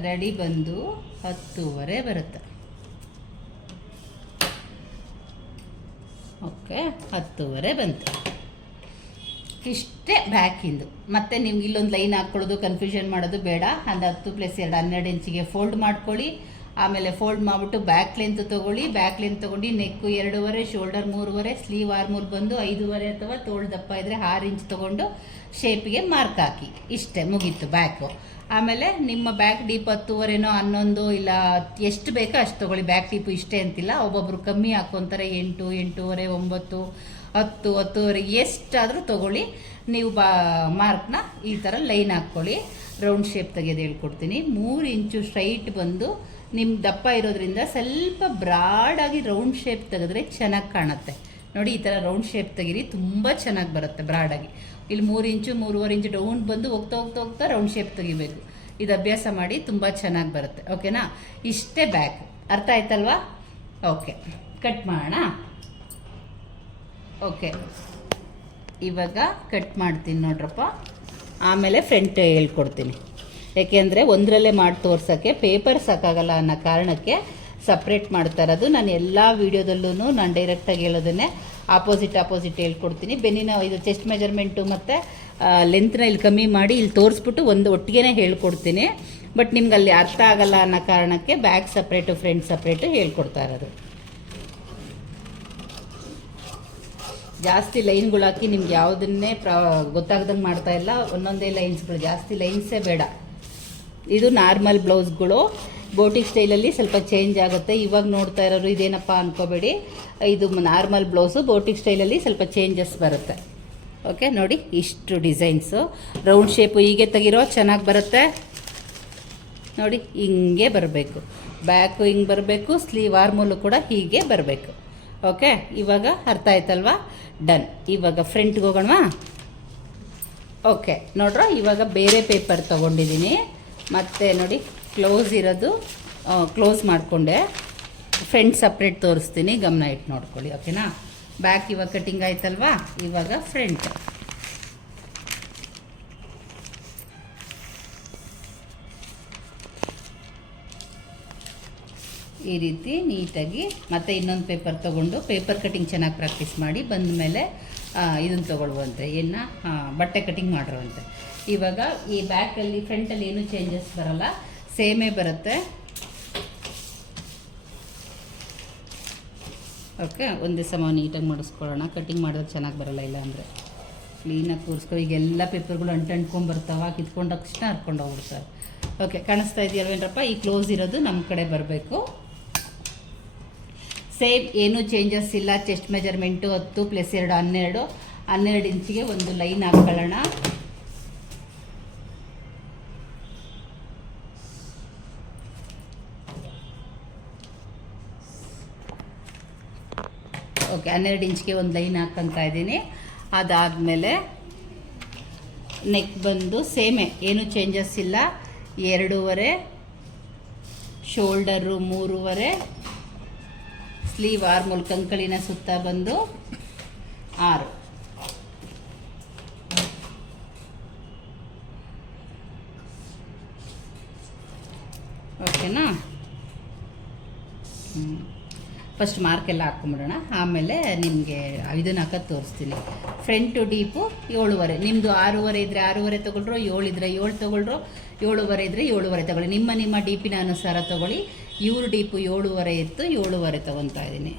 ರೆಡಿ ಬಂದು ಹತ್ತುವರೆ ಬರುತ್ತೆ. ಓಕೆ, ಹತ್ತುವರೆ ಬಂತು. ಇಷ್ಟೇ ಬ್ಯಾಕಿಂದು ಮತ್ತೆ ನಿಮ್ಗೆ ಇಲ್ಲೊಂದು ಲೈನ್ ಹಾಕ್ಕೊಳ್ಳೋದು ಕನ್ಫ್ಯೂಷನ್ ಮಾಡೋದು ಬೇಡ. ಒಂದು ಹತ್ತು ಪ್ಲಸ್ ಎರಡು ಹನ್ನೆರಡು ಇಂಚಿಗೆ ಫೋಲ್ಡ್ ಮಾಡ್ಕೊಳ್ಳಿ. ಆಮೇಲೆ ಫೋಲ್ಡ್ ಮಾಡಿಬಿಟ್ಟು ಬ್ಯಾಕ್ ಲೆಂತ್ ತೊಗೊಳ್ಳಿ. ಬ್ಯಾಕ್ ಲೆಂತ್ ತೊಗೊಂಡು ನೆಕ್ಕು ಎರಡೂವರೆ ಶೋಲ್ಡರ್ ಮೂರುವರೆ ಸ್ಲೀವ್ ಮೂರು ಬಂದು ಐದೂವರೆ ಅಥವಾ ತೋಳು ದಪ್ಪ ಇದ್ದರೆ ಆರು ಇಂಚ್ ತೊಗೊಂಡು ಶೇಪಿಗೆ ಮಾರ್ಕ್ ಹಾಕಿ. ಇಷ್ಟೇ ಮುಗೀತು ಬ್ಯಾಕು ಆಮೇಲೆ ನಿಮ್ಮ ಬ್ಯಾಕ್ ಡೀಪ್ ಹತ್ತುವರೆನೋ ಹನ್ನೊಂದು ಇಲ್ಲ ಎಷ್ಟು ಬೇಕೋ ಅಷ್ಟು ತೊಗೊಳ್ಳಿ. ಬ್ಯಾಕ್ ಡೀಪ್ ಇಷ್ಟೇ ಅಂತಿಲ್ಲ. ಒಬ್ಬೊಬ್ರು ಕಮ್ಮಿ ಹಾಕ್ಕೊಂತಾರೆ ಎಂಟು, ಎಂಟೂವರೆ, ಒಂಬತ್ತು, ಹತ್ತು, ಹತ್ತುವರೆ ಎಷ್ಟಾದರೂ ತೊಗೊಳ್ಳಿ. ನೀವು ಬಾ, ಮಾರ್ಕ್ನ ಈ ಥರ ಲೈನ್ ಹಾಕ್ಕೊಳ್ಳಿ ರೌಂಡ್ ಶೇಪ್ ತೆಗೆದು ಹೇಳ್ಕೊಡ್ತೀನಿ. ಮೂರು ಇಂಚು ಸ್ಟ್ರೈಟ್ ಬಂದು ನಿಮ್ಮ ದಪ್ಪ ಇರೋದ್ರಿಂದ ಸ್ವಲ್ಪ ಬ್ರಾಡಾಗಿ ರೌಂಡ್ ಶೇಪ್ ತೆಗೆದ್ರೆ ಚೆನ್ನಾಗಿ ಕಾಣುತ್ತೆ. ನೋಡಿ ಈ ಥರ ರೌಂಡ್ ಶೇಪ್ ತೆಗೀರಿ, ತುಂಬ ಚೆನ್ನಾಗಿ ಬರುತ್ತೆ ಬ್ರಾಡಾಗಿ ಇಲ್ಲಿ ಮೂರು ಇಂಚು, ಮೂರುವರೆ ಇಂಚು ಡೌನ್ ಬಂದು ಹೋಗ್ತಾ ಹೋಗ್ತಾ ಹೋಗ್ತಾ ರೌಂಡ್ ಶೇಪ್ ತೆಗಿಬೇಕು. ಇದು ಅಭ್ಯಾಸ ಮಾಡಿ ತುಂಬ ಚೆನ್ನಾಗಿ ಬರುತ್ತೆ ಓಕೆನಾ ಇಷ್ಟೇ ಬ್ಯಾಕ್ ಅರ್ಥ ಆಯ್ತಲ್ವಾ? ಓಕೆ ಕಟ್ ಮಾಡೋಣ? ಓಕೆ ಇವಾಗ ಕಟ್ ಮಾಡ್ತೀನಿ ನೋಡ್ರಪ್ಪ. ಆಮೇಲೆ ಫ್ರಂಟ್ ಹೇಳ್ಕೊಡ್ತೀನಿ. ಯಾಕೆಂದರೆ ಒಂದರಲ್ಲೇ ಮಾಡಿ ತೋರ್ಸೋಕ್ಕೆ ಪೇಪರ್ ಸಾಕಾಗಲ್ಲ ಅನ್ನೋ ಕಾರಣಕ್ಕೆ ಸಪ್ರೇಟ್ ಮಾಡ್ತಾ ಇರೋದು ನಾನು ಎಲ್ಲ ವೀಡಿಯೋದಲ್ಲೂ ನಾನು ಡೈರೆಕ್ಟಾಗಿ ಹೇಳೋದನ್ನೇ ಆಪೋಸಿಟ್ ಆಪೋಸಿಟ್ ಹೇಳ್ಕೊಡ್ತೀನಿ. ಬೆನ್ನಿನ ಇದು ಚೆಸ್ಟ್ ಮೆಜರ್ಮೆಂಟು ಮತ್ತು ಲೆಂತ್ನ ಇಲ್ಲಿ ಕಮ್ಮಿ ಮಾಡಿ ಇಲ್ಲಿ ತೋರಿಸ್ಬಿಟ್ಟು ಒಂದು ಒಟ್ಟಿಗೆ ಹೇಳ್ಕೊಡ್ತೀನಿ. ಬಟ್ ನಿಮ್ಗೆ ಅಲ್ಲಿ ಅರ್ಥ ಆಗಲ್ಲ ಅನ್ನೋ ಕಾರಣಕ್ಕೆ ಬ್ಯಾಕ್ ಸಪ್ರೇಟು ಫ್ರಂಟ್ ಸಪ್ರೇಟು ಹೇಳ್ಕೊಡ್ತಾ ಇರೋದು ಜಾಸ್ತಿ ಲೈನ್ಗಳು ಹಾಕಿ ನಿಮ್ಗೆ ಯಾವುದನ್ನೇ ಪ್ರಾ, ಗೊತ್ತಾಗ್ದಂಗೆ ಮಾಡ್ತಾ ಇಲ್ಲ. ಒಂದೊಂದೇ ಲೈನ್ಸ್ಗಳು ಜಾಸ್ತಿ ಲೈನ್ಸೇ ಬೇಡ. ಇದು ನಾರ್ಮಲ್ ಬ್ಲೌಸ್ಗಳು ಬೋಟಿಕ್ ಸ್ಟೈಲಲ್ಲಿ ಸ್ವಲ್ಪ ಚೇಂಜ್ ಆಗುತ್ತೆ. ಇವಾಗ ನೋಡ್ತಾ ಇರೋರು ಇದೇನಪ್ಪ ಅನ್ಕೋಬೇಡಿ. ಇದು ನಾರ್ಮಲ್ ಬ್ಲೌಸು ಬೋಟಿಕ್ ಸ್ಟೈಲಲ್ಲಿ ಸ್ವಲ್ಪ ಚೇಂಜಸ್ ಬರುತ್ತೆ. ಓಕೆ ನೋಡಿ ಇಷ್ಟು ಡಿಸೈನ್ಸು ರೌಂಡ್ ಶೇಪು ಹೀಗೆ ತೆಗಿರೋ ಚೆನ್ನಾಗಿ ಬರುತ್ತೆ. ನೋಡಿ ಹಿಂಗೆ ಬರಬೇಕು. ಬ್ಯಾಕು ಹಿಂಗೆ ಬರಬೇಕು ಸ್ಲೀವ್ ಆರ್ಮೂಲು ಕೂಡ ಹೀಗೆ ಬರಬೇಕು. ಓಕೆ ಇವಾಗ ಅರ್ಥ ಆಯ್ತಲ್ವಾ? ಡನ್ ಇವಾಗ ಫ್ರಂಟ್ಗೆ ಹೋಗೋಣವಾ? ಓಕೆ ನೋಡ್ರ, ಇವಾಗ ಬೇರೆ ಪೇಪರ್ ತೊಗೊಂಡಿದ್ದೀನಿ ಮತ್ತು ನೋಡಿ ಕ್ಲೋಸ್ ಇರೋದು ಕ್ಲೋಸ್ ಮಾಡಿಕೊಂಡೆ. ಫ್ರಂಟ್ ಸಪ್ರೇಟ್ ತೋರಿಸ್ತೀನಿ, ಗಮನ ಇಟ್ಟು ನೋಡ್ಕೊಳ್ಳಿ ಓಕೆನಾ ಬ್ಯಾಕ್ ಇವಾಗ ಕಟ್ಟಿಂಗ್ ಆಯ್ತಲ್ವಾ? ಇವಾಗ ಫ್ರಂಟ್ ಈ ರೀತಿ ನೀಟಾಗಿ ಮತ್ತೆ ಇನ್ನೊಂದು ಪೇಪರ್ ತೊಗೊಂಡು ಪೇಪರ್ ಕಟಿಂಗ್ ಚೆನ್ನಾಗಿ ಪ್ರಾಕ್ಟೀಸ್ ಮಾಡಿ, ಬಂದ ಮೇಲೆ ಇದನ್ನು ತೊಗೊಳ್ಳುವಂತೆ. ಏನು ಬಟ್ಟೆ ಕಟಿಂಗ್ ಮಾಡಿರುವಂತೆ. ಇವಾಗ ಈ ಬ್ಯಾಕಲ್ಲಿ ಫ್ರಂಟಲ್ಲಿ ಏನೂ ಚೇಂಜಸ್ ಬರಲ್ಲ. ಸೇಮೇ ಬರುತ್ತೆ. ಓಕೆ, ಒಂದೇ ಸಮ ನೀಟಾಗಿ ಮಾಡಿಸ್ಕೊಳ್ಳೋಣ. ಕಟಿಂಗ್ ಮಾಡಿದ್ರೆ ಚೆನ್ನಾಗಿ ಬರೋಲ್ಲ, ಇಲ್ಲ ಅಂದರೆ. ಕ್ಲೀನಾಗಿ ಕೂರಿಸ್ಕೊ ಈಗೆಲ್ಲ ಪೇಪರ್ಗಳು ಅಂಟು ಅಂಟ್ಕೊಂಡು ಕಿತ್ಕೊಂಡ ತಕ್ಷಣ ಹರ್ಕೊಂಡು ಹೋಗ್ಬಿಡ್ತಾರೆ. ಓಕೆ, ಕಾಣಿಸ್ತಾ ಇದೆಯಲ್ವೇನ್ರಪ್ಪ ಈ ಕ್ಲೋಸ್ ಇರೋದು ನಮ್ಮ ಕಡೆ ಬರಬೇಕು. ಸೇಮ್ ಏನೂ ಚೇಂಜಸ್ ಇಲ್ಲ. ಚೆಸ್ಟ್ ಮೆಜರ್ಮೆಂಟು ಹತ್ತು ಪ್ಲಸ್ ಎರಡು ಹನ್ನೆರಡು. ಹನ್ನೆರಡು ಇಂಚಿಗೆ ಒಂದು ಲೈನ್ ಹಾಕ್ಕೊಳ್ಳೋಣ ಹನ್ನೆರಡು ಇಂಚ್ಗೆ ಒಂದು ಲೈನ್ ಹಾಕ್ಕೊಂತ ಇದ್ದೀನಿ. ಅದಾದಮೇಲೆ ನೆಕ್ ಬಂದು ಸೇಮೆ, ಏನು ಚೇಂಜಸ್ ಇಲ್ಲ. ಎರಡೂವರೆ ಶೋಲ್ಡರು ಮೂರುವರೆ ಸ್ಲೀವ್ ಆರ್ಮೂಲ್ ಕಂಕಳಿನ ಸುತ್ತ ಬಂದು ಆರು. ಓಕೆನಾ ಫಸ್ಟ್ ಮಾರ್ಕೆಲ್ಲ ಹಾಕ್ಕೊಂಬಿಡೋಣ ಆಮೇಲೆ ನಿಮಗೆ ಇದನ್ನ ಹಾಕೋದು ತೋರಿಸ್ತೀನಿ. ಫ್ರಂಟು ಡೀಪು ಏಳುವರೆ. ನಿಮ್ಮದು ಆರೂವರೆ ಇದ್ದರೆ ಆರೂವರೆ ತೊಗೊಳ್ರು, ಏಳು ಇದ್ದರೆ ಏಳು ತೊಗೊಳ್ರು, ಏಳುವರೆ ಇದ್ದರೆ ಏಳುವರೆ ತೊಗೊಳ್ಳಿ. ನಿಮ್ಮ ನಿಮ್ಮ ಡೀಪಿನ ಅನುಸಾರ ತೊಗೊಳ್ಳಿ. ಇವ್ರ ಡೀಪು ಏಳುವರೆ ಇತ್ತು, ಏಳುವರೆ ತೊಗೊತಾ ಇದ್ದೀನಿ.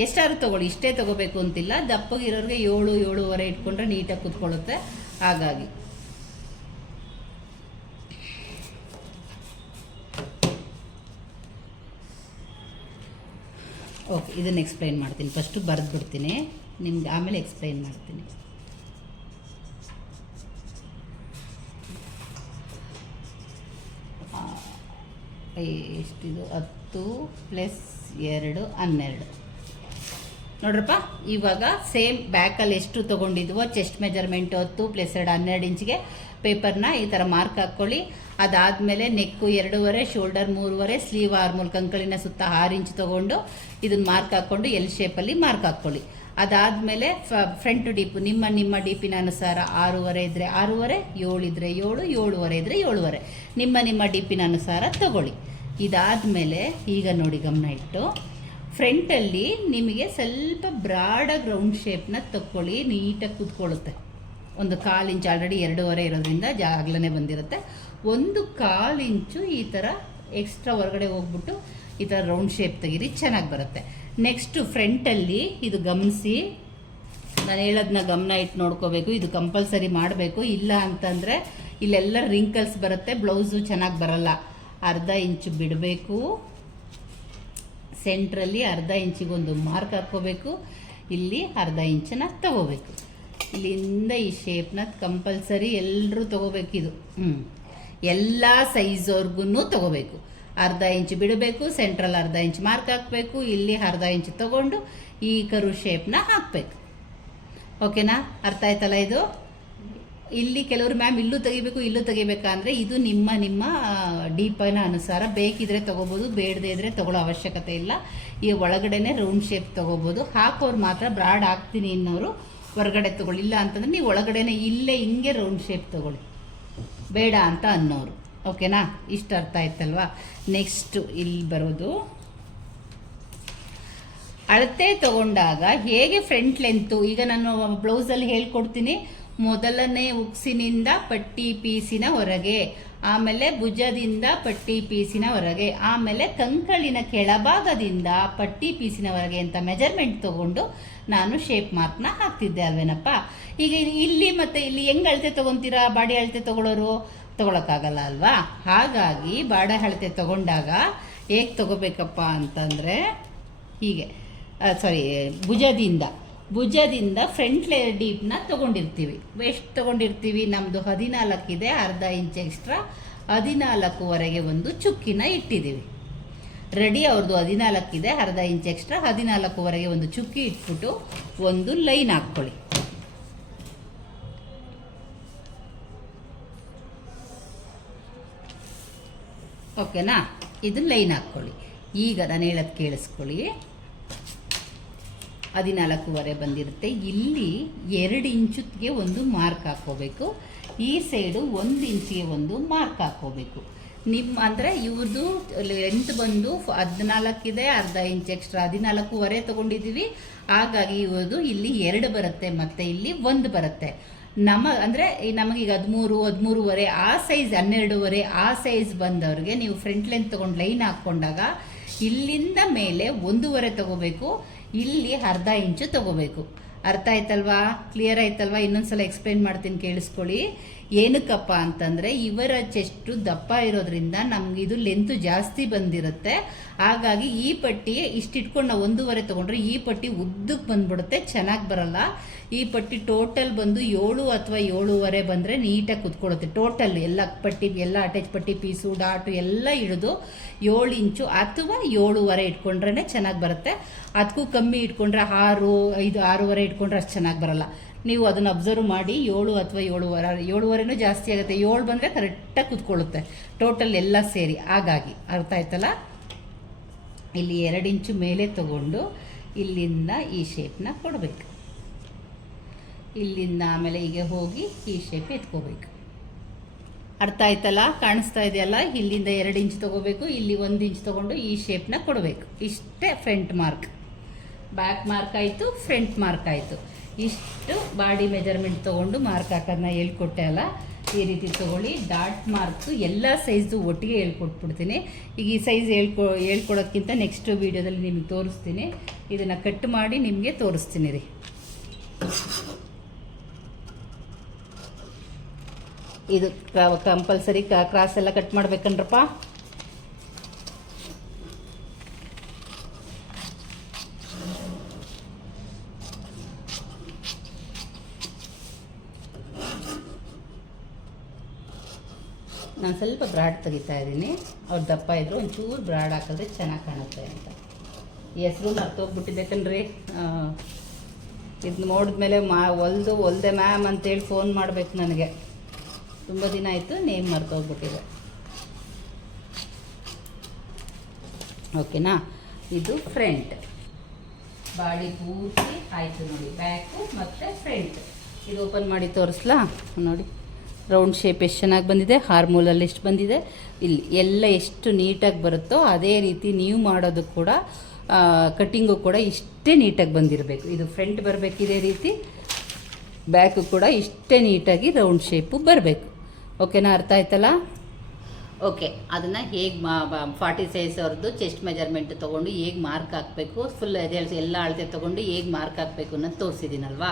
ಎಷ್ಟಾದ್ರೂ ತೊಗೊಳ್ಳಿ. ಇಷ್ಟೇ ತೊಗೋಬೇಕು ಅಂತಿಲ್ಲ. ದಪ್ಪಗಿರೋರಿಗೆ ಏಳು, ಏಳುವರೆ ಇಟ್ಕೊಂಡ್ರೆ ನೀಟಾಗಿ ಕೂತ್ಕೊಳ್ಳುತ್ತೆ. ಹಾಗಾಗಿ. ಓಕೆ ಇದನ್ನು ಎಕ್ಸ್ಪ್ಲೈನ್ ಮಾಡ್ತೀನಿ. ಫಸ್ಟು ಬರೆದು ಬಿಡ್ತೀನಿ ನಿಮ್ಗೆ ಆಮೇಲೆ ಎಕ್ಸ್ಪ್ಲೈನ್ ಮಾಡ್ತೀನಿ. ಎಷ್ಟಿದು? ಹತ್ತು ಪ್ಲಸ್ ಎರಡು, ಹನ್ನೆರಡು. ನೋಡ್ರಪ್ಪ, ಇವಾಗ ಸೇಮ್ ಬ್ಯಾಕಲ್ಲಿ ಎಷ್ಟು ತೊಗೊಂಡಿದ್ವೋ ಚೆಸ್ಟ್ ಮೆಜರ್ಮೆಂಟ್ ಹತ್ತು ಪ್ಲಸ್ ಎರಡು ಹನ್ನೆರಡು ಇಂಚ್ಗೆ ಪೇಪರ್ನ ಈ ಥರ ಮಾರ್ಕ್ ಹಾಕ್ಕೊಳ್ಳಿ. ಅದಾದಮೇಲೆ ನೆಕ್ಕು ಎರಡೂವರೆ ಶೋಲ್ಡರ್ ಮೂರುವರೆ ಸ್ಲೀವ್ ಆರ್ಮೂಲ್ ಕಂಕಳಿನ ಸುತ್ತ ಆರು ಇಂಚ್ ತೊಗೊಂಡು ಇದನ್ನ ಮಾರ್ಕ್ ಹಾಕ್ಕೊಂಡು ಎಲ್ ಶೇಪಲ್ಲಿ ಮಾರ್ಕ್ ಹಾಕ್ಕೊಳ್ಳಿ. ಅದಾದಮೇಲೆ ಫ್ರಂಟ್ ಡೀಪು ನಿಮ್ಮ ನಿಮ್ಮ ಡೀಪಿನ ಅನುಸಾರ ಆರೂವರೆ ಇದ್ದರೆ ಆರೂವರೆ, ಏಳು ಇದ್ದರೆ ಏಳು, ಏಳುವರೆ ಇದ್ದರೆ ಏಳುವರೆ. ನಿಮ್ಮ ನಿಮ್ಮ ಡೀಪಿನ ಅನುಸಾರ ತಗೊಳ್ಳಿ. ಇದಾದಮೇಲೆ ಈಗ ನೋಡಿ ಗಮನ ಇಟ್ಟು. ಫ್ರಂಟಲ್ಲಿ ನಿಮಗೆ ಸ್ವಲ್ಪ ಬ್ರಾಡಾಗಿ ರೌಂಡ್ ಶೇಪ್ನ ತಕ್ಕೊಳ್ಳಿ, ನೀಟಾಗಿ ಕೂತ್ಕೊಳ್ಳುತ್ತೆ. ಒಂದು ಕಾಲು ಇಂಚು ಆಲ್ರೆಡಿ ಎರಡೂವರೆ ಇರೋದ್ರಿಂದ ಜಾಗ್ಲೇ ಬಂದಿರುತ್ತೆ. ಒಂದು ಕಾಲು ಇಂಚು ಈ ಥರ ಎಕ್ಸ್ಟ್ರಾ ಹೊರಗಡೆ ಹೋಗ್ಬಿಟ್ಟು ಈ ಥರ ರೌಂಡ್ ಶೇಪ್ ತೆಗೀರಿ, ಚೆನ್ನಾಗಿ ಬರುತ್ತೆ. ನೆಕ್ಸ್ಟು ಫ್ರಂಟಲ್ಲಿ ಇದು ಗಮನಿಸಿ. ನಾನು ಹೇಳೋದನ್ನ ಗಮನ ಇಟ್ಟು ನೋಡ್ಕೋಬೇಕು, ಇದು ಕಂಪಲ್ಸರಿ ಮಾಡಬೇಕು. ಇಲ್ಲ ಅಂತಂದರೆ ಇಲ್ಲೆಲ್ಲ ರಿಂಕಲ್ಸ್ ಬರುತ್ತೆ ಬ್ಲೌಸು ಚೆನ್ನಾಗಿ ಬರಲ್ಲ. ಅರ್ಧ ಇಂಚು ಬಿಡಬೇಕು. ಸೆಂಟ್ರಲ್ಲಿ ಅರ್ಧ ಇಂಚಿಗೊಂದು ಮಾರ್ಕ್ ಹಾಕ್ಕೋಬೇಕು. ಇಲ್ಲಿ ಅರ್ಧ ಇಂಚನ್ನ ತಗೋಬೇಕು. ಇಲ್ಲಿಂದ ಈ ಶೇಪ್ನ ಕಂಪಲ್ಸರಿ ಎಲ್ಲರೂ ತಗೋಬೇಕಿದು ಹ್ಞೂ ಎಲ್ಲ ಸೈಜವ್ರಿಗೂ ತಗೋಬೇಕು. ಅರ್ಧ ಇಂಚು ಬಿಡಬೇಕು ಸೆಂಟ್ರಲ್ ಅರ್ಧ ಇಂಚ್ ಮಾರ್ಕ್ ಹಾಕಬೇಕು, ಇಲ್ಲಿ ಅರ್ಧ ಇಂಚ್ ತಗೊಂಡು ಈ ಕರು ಶೇಪ್ನ ಹಾಕಬೇಕು. ಓಕೆನಾ ಅರ್ಥ ಆಯ್ತಲ್ಲ ಇದು? ಇಲ್ಲಿ ಕೆಲವರು ಮ್ಯಾಮ್ ಇಲ್ಲೂ ತೆಗಿಬೇಕು, ಇಲ್ಲೂ ತೆಗಿಬೇಕಂದ್ರೆ ಇದು ನಿಮ್ಮ ನಿಮ್ಮ ಡೀಪನ ಅನುಸಾರ ಬೇಕಿದ್ರೆ ತೊಗೋಬೋದು, ಬೇಡದೇ ಇದ್ರೆ ತಗೊಳ್ಳೋ ಅವಶ್ಯಕತೆ ಇಲ್ಲ. ಈ ಒಳಗಡೆನೆ ರೌಂಡ್ ಶೇಪ್ ತೊಗೋಬೋದು. ಹಾಕೋರು ಮಾತ್ರ ಬ್ರಾಡ್ ಹಾಕ್ತೀನಿ ಅನ್ನೋರು ಹೊರಗಡೆ ತಗೊಳ್ಳಿ. ಇಲ್ಲ ಅಂತಂದ್ರೆ ನೀವು ಒಳಗಡೆನೆ ಇಲ್ಲೇ ಹಿಂಗೆ ರೌಂಡ್ ಶೇಪ್ ತಗೊಳ್ಳಿ. ಬೇಡ ಅಂತ ಅನ್ನೋರು. ಓಕೆನಾ ಇಷ್ಟು ಅರ್ಥ ಆಯ್ತಲ್ವಾ? ನೆಕ್ಸ್ಟ್ ಇಲ್ಲಿ ಬರೋದು. ಅಳತೆ ತಗೊಂಡಾಗ ಹೇಗೆ ಫ್ರಂಟ್ ಲೆಂತು ಈಗ ನಾನು ಬ್ಲೌಸಲ್ಲಿ ಹೇಳ್ಕೊಡ್ತೀನಿ. ಮೊದಲನೇ ಉಕ್ಸಿನಿಂದ ಪಟ್ಟಿ ಪೀಸಿನ ಹೊರಗೆ, ಆಮೇಲೆ ಭುಜದಿಂದ ಪಟ್ಟಿ ಪೀಸಿನ ಹೊರಗೆ, ಆಮೇಲೆ ಕಂಕಳಿನ ಕೆಳಭಾಗದಿಂದ ಪಟ್ಟಿ ಪೀಸಿನ ಹೊರಗೆ ಅಂತ ಮೆಜರ್ಮೆಂಟ್ ತಗೊಂಡು ನಾನು ಶೇಪ್ ಮಾರ್ಕ್ನ ಹಾಕ್ತಿದ್ದೆ ಅಲ್ವೇನಪ್ಪ? ಈಗ ಇಲ್ಲಿ- ಮತ್ತೆ ಇಲ್ಲಿ ಹೆಂಗ್ ಅಳತೆ ತಗೊಂತೀರಾ? ಬಾಡಿ ಅಳತೆ ತಗೊಳ್ಳೋರು ತೊಗೊಳಕ್ಕಾಗಲ್ಲ ಅಲ್ವಾ? ಹಾಗಾಗಿ ಬಾಡ ಅಳತೆ ತಗೊಂಡಾಗ ಹೇಗೆ ತಗೋಬೇಕಪ್ಪ ಅಂತಂದರೆ, ಹೀಗೆ ಸಾರಿ ಭುಜದಿಂದ. ಭುಜದಿಂದ ಫ್ರಂಟ್ ಲೇಯರ್ ಡೀಪ್ನ ತೊಗೊಂಡಿರ್ತೀವಿ. ಎಷ್ಟು ತೊಗೊಂಡಿರ್ತೀವಿ? ನಮ್ಮದು ಹದಿನಾಲ್ಕಿದೆ, ಅರ್ಧ ಇಂಚ್ ಎಕ್ಸ್ಟ್ರಾ ಹದಿನಾಲ್ಕುವರೆಗೆ ಒಂದು ಚುಕ್ಕಿನ ಇಟ್ಟಿದ್ದೀವಿ. ರೆಡಿ ಅವ್ರದ್ದು ಹದಿನಾಲ್ಕಿದೆ, ಅರ್ಧ ಇಂಚ್ ಎಕ್ಸ್ಟ್ರಾ ಹದಿನಾಲ್ಕುವರೆಗೆ ಒಂದು ಚುಕ್ಕಿ ಇಟ್ಬಿಟ್ಟು ಒಂದು ಲೈನ್ ಹಾಕ್ಕೊಳ್ಳಿ. ಓಕೆನಾ ಇದನ್ನ ಲೈನ್ ಹಾಕ್ಕೊಳ್ಳಿ. ಈಗ ನಾನು ಹೇಳೋದು ಕೇಳಿಸ್ಕೊಳ್ಳಿ. ಹದಿನಾಲ್ಕೂವರೆ ಬಂದಿರುತ್ತೆ. ಇಲ್ಲಿ ಎರಡು ಇಂಚುಗೆ ಒಂದು ಮಾರ್ಕ್ ಹಾಕ್ಕೋಬೇಕು. ಈ ಸೈಡು ಒಂದು ಇಂಚಿಗೆ ಒಂದು ಮಾರ್ಕ್ ಹಾಕ್ಕೋಬೇಕು. ನಿಮ್ಮ ಅಂದರೆ ಇವ್ರದ್ದು ಲೆಂತ್ ಬಂದು ಹದಿನಾಲ್ಕಿದೆ, ಅರ್ಧ ಇಂಚ್ ಎಕ್ಸ್ಟ್ರಾ ಹದಿನಾಲ್ಕೂವರೆ ತೊಗೊಂಡಿದ್ದೀವಿ. ಹಾಗಾಗಿ ಇವ್ರದ್ದು ಇಲ್ಲಿ ಎರಡು ಬರುತ್ತೆ ಮತ್ತು ಇಲ್ಲಿ ಒಂದು ಬರುತ್ತೆ. ನಮ್ಮ ಅಂದರೆ ನಮಗೀಗ ಹದಿಮೂರು, ಹದಿಮೂರುವರೆ, ಆ ಸೈಜ್ ಹನ್ನೆರಡೂವರೆ, ಆ ಸೈಜ್ ಬಂದವ್ರಿಗೆ ನೀವು ಫ್ರಂಟ್ ಲೆಂತ್ ತೊಗೊಂಡು ಲೈನ್ ಹಾಕ್ಕೊಂಡಾಗ ಇಲ್ಲಿಂದ ಮೇಲೆ ಒಂದೂವರೆ ತಗೋಬೇಕು. ಇಲ್ಲಿ ಅರ್ಧ ಇಂಚು ತಗೋಬೇಕು. ಅರ್ಥ ಆಯ್ತಲ್ವಾ? ಕ್ಲಿಯರ್ ಆಯ್ತಲ್ವಾ? ಇನ್ನೊಂದ್ಸಲ ಎಕ್ಸ್ಪ್ಲೇನ್ ಮಾಡ್ತೀನಿ ಕೇಳಿಸ್ಕೊಳ್ಳಿ. ಏನಕ್ಕಪ್ಪ ಅಂತಂದರೆ ಇವರ ಚೆಸ್ಟು ದಪ್ಪ ಇರೋದ್ರಿಂದ ನಮ್ಗೆ ಇದು ಲೆಂತು ಜಾಸ್ತಿ ಬಂದಿರುತ್ತೆ. ಹಾಗಾಗಿ ಈ ಪಟ್ಟಿ ಇಷ್ಟು ಇಟ್ಕೊಂಡು ನಾವು ಒಂದೂವರೆ ತೊಗೊಂಡ್ರೆ ಈ ಪಟ್ಟಿ ಉದ್ದಕ್ಕೆ ಬಂದ್ಬಿಡುತ್ತೆ, ಚೆನ್ನಾಗಿ ಬರಲ್ಲ. ಈ ಪಟ್ಟಿ ಟೋಟಲ್ ಬಂದು ಏಳು ಅಥವಾ ಏಳುವರೆ ಬಂದರೆ ನೀಟಾಗಿ ಕುತ್ಕೊಳ್ಳುತ್ತೆ. ಟೋಟಲ್ ಎಲ್ಲ ಪಟ್ಟಿ, ಎಲ್ಲ ಅಟ್ಯಾಚ್ ಪಟ್ಟಿ ಪೀಸು ಡಾಟು ಎಲ್ಲ ಹಿಡಿದು ಏಳು ಇಂಚು ಅಥವಾ ಏಳುವರೆ ಇಟ್ಕೊಂಡ್ರೇ ಚೆನ್ನಾಗಿ ಬರುತ್ತೆ. ಅದಕ್ಕೂ ಕಮ್ಮಿ ಇಟ್ಕೊಂಡ್ರೆ ಆರು, ಐದು, ಆರೂವರೆ ಇಟ್ಕೊಂಡ್ರೆ ಅಷ್ಟು ಚೆನ್ನಾಗಿ ಬರಲ್ಲ. ನೀವು ಅದನ್ನು ಅಬ್ಸರ್ವ್ ಮಾಡಿ ಏಳು ಅಥವಾ ಏಳುವರೆ, ಏಳುವರೆನೂ ಜಾಸ್ತಿ ಆಗುತ್ತೆ. ಏಳು ಬಂದರೆ ಕರೆಕ್ಟಾಗಿ ಕುತ್ಕೊಳ್ಳುತ್ತೆ. ಟೋಟಲ್ ಎಲ್ಲ ಸೇರಿ. ಹಾಗಾಗಿ, ಅರ್ಥ ಆಯ್ತಲ್ಲ? ಇಲ್ಲಿ ಎರಡು ಇಂಚು ಮೇಲೆ ತಗೊಂಡು ಇಲ್ಲಿಂದ ಈ ಶೇಪ್ನ ಕೊಡಬೇಕು. ಇಲ್ಲಿಂದ ಆಮೇಲೆ ಹೀಗೆ ಹೋಗಿ ಈ ಶೇಪ್ ಎತ್ಕೋಬೇಕು. ಅರ್ಥ ಆಯ್ತಲ್ಲ? ಕಾಣಿಸ್ತಾ ಇದೆಯಲ್ಲ? ಇಲ್ಲಿಂದ ಎರಡು ಇಂಚ್ ತಗೋಬೇಕು, ಇಲ್ಲಿ ಒಂದು ಇಂಚ್ ತಗೊಂಡು ಈ ಶೇಪ್ನ ಕೊಡಬೇಕು. ಇಷ್ಟೇ ಫ್ರಂಟ್ ಮಾರ್ಕ್ ಬ್ಯಾಕ್ ಮಾರ್ಕ್ ಆಯಿತು ಫ್ರಂಟ್ ಮಾರ್ಕ್ ಆಯಿತು. ಇಷ್ಟು ಬಾಡಿ ಮೆಜರ್ಮೆಂಟ್ ತೊಗೊಂಡು ಮಾರ್ಕ್ ಹಾಕೋದನ್ನ ಹೇಳ್ಕೊಟ್ಟೆ ಅಲ್ಲ? ಈ ರೀತಿ ತೊಗೊಳ್ಳಿ ಡಾಟ್ ಮಾರ್ಕ್ಸು ಎಲ್ಲ ಸೈಜು ಒಟ್ಟಿಗೆ ಹೇಳ್ಕೊಟ್ಬಿಡ್ತೀನಿ. ಈಗ ಈ ಸೈಜ್ ಹೇಳ್ಕೊ, ಹೇಳ್ಕೊಡೋದ್ಕಿಂತ ನೆಕ್ಸ್ಟ್ ವೀಡಿಯೋದಲ್ಲಿ ನಿಮಗೆ ತೋರಿಸ್ತೀನಿ. ಇದನ್ನು ಕಟ್ ಮಾಡಿ ನಿಮಗೆ ತೋರಿಸ್ತೀನಿ ರೀ. ಇದು ಕಂಪಲ್ಸರಿ ಕ್ರಾಸ್ ಎಲ್ಲ ಕಟ್ ಮಾಡ್ಬೇಕನ್ರಪ್ಪ? ನಾನು ಸ್ವಲ್ಪ ಬ್ರಾಡ್ ತೆಗಿತಾ ಇದ್ದೀನಿ. ಅವ್ರು ದಪ್ಪ ಇದ್ದರು ಒಂಚೂರು ಬ್ರಾಡ್ ಹಾಕಿದ್ರೆ ಚೆನ್ನಾಗಿ ಕಾಣುತ್ತೆ ಅಂತ. ಹೆಸರು ಮರ್ತೋಗ್ಬಿಟ್ಟಿದೆ ಕಣ್ರಿ. ಇದು ನೋಡಿದ್ಮೇಲೆ ಮಾ, ಹೊಲ್ದು, ಹೊಲ್ದೆ ಮ್ಯಾಮ್ ಅಂತೇಳಿ ಫೋನ್ ಮಾಡಬೇಕು ನನಗೆ. ತುಂಬ ದಿನ ಆಯಿತು, ನೇಮ್ ಮರ್ತೋಗ್ಬಿಟ್ಟಿದೆ ಓಕೆನಾ? ಇದು ಫ್ರಂಟ್. ಬಾಡಿ ಪೂರ್ತಿ ಆಯಿತು ನೋಡಿ. ಬ್ಯಾಕು ಮತ್ತು ಫ್ರಂಟ್. ಇದು ಓಪನ್ ಮಾಡಿ ತೋರಿಸ್ಲಾ? ನೋಡಿ. ರೌಂಡ್ ಶೇಪ್ ಎಷ್ಟು ಚೆನ್ನಾಗಿ ಬಂದಿದೆ ಹಾರ್ಮೋಲಲ್ಲಿ ಎಷ್ಟು ಬಂದಿದೆ, ಇಲ್ಲಿ ಎಲ್ಲ ಎಷ್ಟು ನೀಟಾಗಿ ಬರುತ್ತೋ ಅದೇ ರೀತಿ ನೀವು ಮಾಡೋದು ಕೂಡ ಕಟ್ಟಿಂಗು ಕೂಡ ಇಷ್ಟೇ ನೀಟಾಗಿ ಬಂದಿರಬೇಕು. ಇದು ಫ್ರಂಟ್ ಬರಬೇಕು ಇದೇ ರೀತಿ ಬ್ಯಾಕು ಕೂಡ ಇಷ್ಟೇ ನೀಟಾಗಿ ರೌಂಡ್ ಶೇಪು ಬರಬೇಕು. ಓಕೆನಾ ಅರ್ಥ ಆಯ್ತಲ್ಲ? ಓಕೆ ಅದನ್ನು ಹೇಗೆ ಮಾ ಫಾರ್ಟಿ ಸೈಜ್ ಅವ್ರದ್ದು ಚೆಸ್ಟ್ ಮೆಜರ್ಮೆಂಟ್ ತೊಗೊಂಡು ಹೇಗೆ ಮಾರ್ಕ್ ಹಾಕಬೇಕು ಫುಲ್ ಎದೆ ಎಲ್ಲ ಅಳತೆ ತೊಗೊಂಡು ಹೇಗೆ ಮಾರ್ಕ್ ಹಾಕಬೇಕು ಅನ್ನೋದು ತೋರಿಸಿದ್ದೀನಲ್ವಾ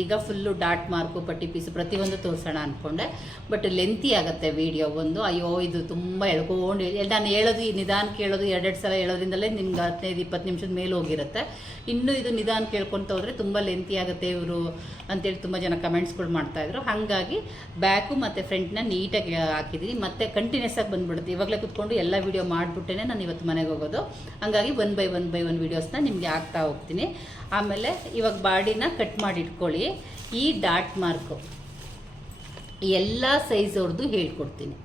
ಈಗ ಫುಲ್ಲು ಡಾಟ್ ಮಾರ್ಕು ಪಟ್ಟಿ ಪೀಸು ಪ್ರತಿಯೊಂದು ತೋರಿಸೋಣ ಅಂದ್ಕೊಂಡೆ ಬಟ್ ಲೆಂತಿ ಆಗುತ್ತೆ ವೀಡಿಯೋ ಒಂದು. ಅಯ್ಯೋ, ಇದು ತುಂಬ ಎಳ್ಕೊಂಡು ನಾನು ಹೇಳೋದು ಈ ನಿಧಾನಕ್ಕೆ ಕೇಳೋದು ಎರಡೆರಡು ಸಲ ಹೇಳೋದ್ರಿಂದಲೇ ನಿಮ್ಗೆ ಹದಿನೈದು, ಇಪ್ಪತ್ತು ನಿಮಿಷದ ಮೇಲೆ ಹೋಗಿರುತ್ತೆ. ಇನ್ನೂ ಇದು ನಿಧಾನ ಕೇಳ್ಕೊತ ಹೋದರೆ ತುಂಬ ಲೆಂತಿ ಆಗುತ್ತೆ ಇವರು ಅಂತೇಳಿ ತುಂಬ ಜನ ಕಮೆಂಟ್ಸ್ಗಳು ಮಾಡ್ತಾಯಿದ್ರು ಹಾಗಾಗಿ ಬ್ಯಾಕು ಮತ್ತು ಫ್ರಂಟ್ನ ನೀಟಾಗಿ ಹಾಕಿದ್ದೀನಿ ಮತ್ತು ಕಂಟಿನ್ಯೂಸ್ ಆಗಿ ಬಂದ್ಬಿಡುತ್ತೆ. ಇವಾಗಲೇ ಕುತ್ಕೊಂಡು ಎಲ್ಲ ವೀಡಿಯೋ ಮಾಡಿಬಿಟ್ಟೇ ನಾನು ಇವತ್ತು ಮನೆಗೆ ಹೋಗೋದು. ಹಾಗಾಗಿ one by one by one ವಿಡಿಯೋಸ್ನ ನಿಮಗೆ ಹಾಕ್ತಾ ಹೋಗ್ತೀನಿ. ಆಮೇಲೆ ಇವಾಗ ಬಾಡಿನ ಕಟ್ ಮಾಡಿ ಇಟ್ಕೊಳ್ಳಿ. ಈ ಡಾಟ್ ಮಾರ್ಕು ಎಲ್ಲ ಸೈಜ್ ಅವ್ರದ್ದು ಹೇಳ್ಕೊಡ್ತೀನಿ.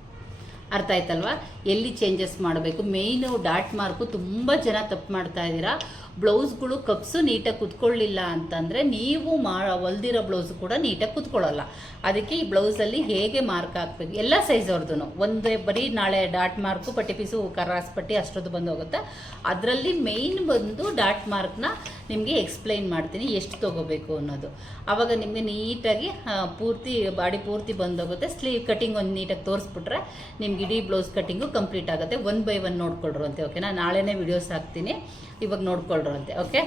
ಅರ್ಥ ಆಯ್ತಲ್ವಾ? ಎಲ್ಲಿ ಚೇಂಜಸ್ ಮಾಡಬೇಕು? ಮೇಯ್ನು ಡಾಟ್ ಮಾರ್ಕು ತುಂಬ ಜನ ತಪ್ಪು ಮಾಡ್ತಾ ಇದ್ದೀರಾ? ಬ್ಲೌಸ್ಗಳು ಕಪ್ಸು ನೀಟಾಗಿ ಕುತ್ಕೊಳ್ಳಿಲ್ಲ ಅಂತಂದರೆ ನೀವು ಮಾ, ಹೊಲ್ದಿರೋ ಬ್ಲೌಸ್ ಕೂಡ ನೀಟಾಗಿ ಕುತ್ಕೊಳ್ಳಲ್ಲ. ಅದಕ್ಕೆ ಈ ಬ್ಲೌಸಲ್ಲಿ ಹೇಗೆ ಮಾರ್ಕ್ ಹಾಕ್ಬೇಕು? ಎಲ್ಲ ಸೈಜ್ ಅವ್ರದ್ದು ಒಂದೇ ಬರೀ ನಾಳೆ ಡಾಟ್ ಮಾರ್ಕು ಪಟ್ಟಿ ಪೀಸು ಕರಾಸ್ ಪಟ್ಟಿ ಅಷ್ಟೊಂದು ಬಂದು ಹೋಗುತ್ತೆ. ಅದರಲ್ಲಿ ಮೇಯ್ನ್ ಬಂದು ಡಾಟ್ ಮಾರ್ಕ್ನ ನಿಮಗೆ ಎಕ್ಸ್ಪ್ಲೈನ್ ಮಾಡ್ತೀನಿ ಎಷ್ಟು ತೊಗೋಬೇಕು ಅನ್ನೋದು. ಆವಾಗ ನಿಮಗೆ ನೀಟಾಗಿ ಪೂರ್ತಿ, ಬಾಡಿ ಪೂರ್ತಿ ಬಂದೋಗುತ್ತೆ. ಸ್ಲೀವ್ ಕಟಿಂಗ್ ಒಂದು ನೀಟಾಗಿ ತೋರಿಸ್ಬಿಟ್ರೆ ನಿಮ್ಗೆ ಇಡೀ ಬ್ಲೌಸ್ ಕಟ್ಟಿಂಗು ಕಂಪ್ಲೀಟ್ ಆಗುತ್ತೆ. ಒನ್ ಬೈ ಒನ್ ನೋಡ್ಕೊಳ್ರಂತೆ ಓಕೆನಾ ನಾಳೆನೇ ವಿಡಿಯೋಸ್ ಹಾಕ್ತೀನಿ. ಇವಾಗ ನೋಡ್ಕೊಳ್ರಂತೆ ಓಕೆ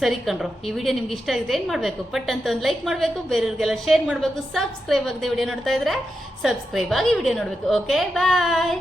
ಸರಿ ಕಣ್ರು, ಈ ವಿಡಿಯೋ ನಿಮ್ಗೆ ಇಷ್ಟ ಆಗಿದೆ ಏನು ಮಾಡಬೇಕು? ಪಟ್ ಅಂತ ಒಂದು ಲೈಕ್ ಮಾಡಬೇಕು, ಬೇರೆಯವ್ರಿಗೆಲ್ಲ ಶೇರ್ ಮಾಡಬೇಕು. ಸಬ್ಸ್ಕ್ರೈಬ್ ಆಗದೆ ವಿಡಿಯೋ ನೋಡ್ತಾ ಇದ್ರೆ ಸಬ್ಸ್ಕ್ರೈಬ್ ಆಗಿ ವಿಡಿಯೋ ನೋಡಬೇಕು ಓಕೆ ಬಾಯ್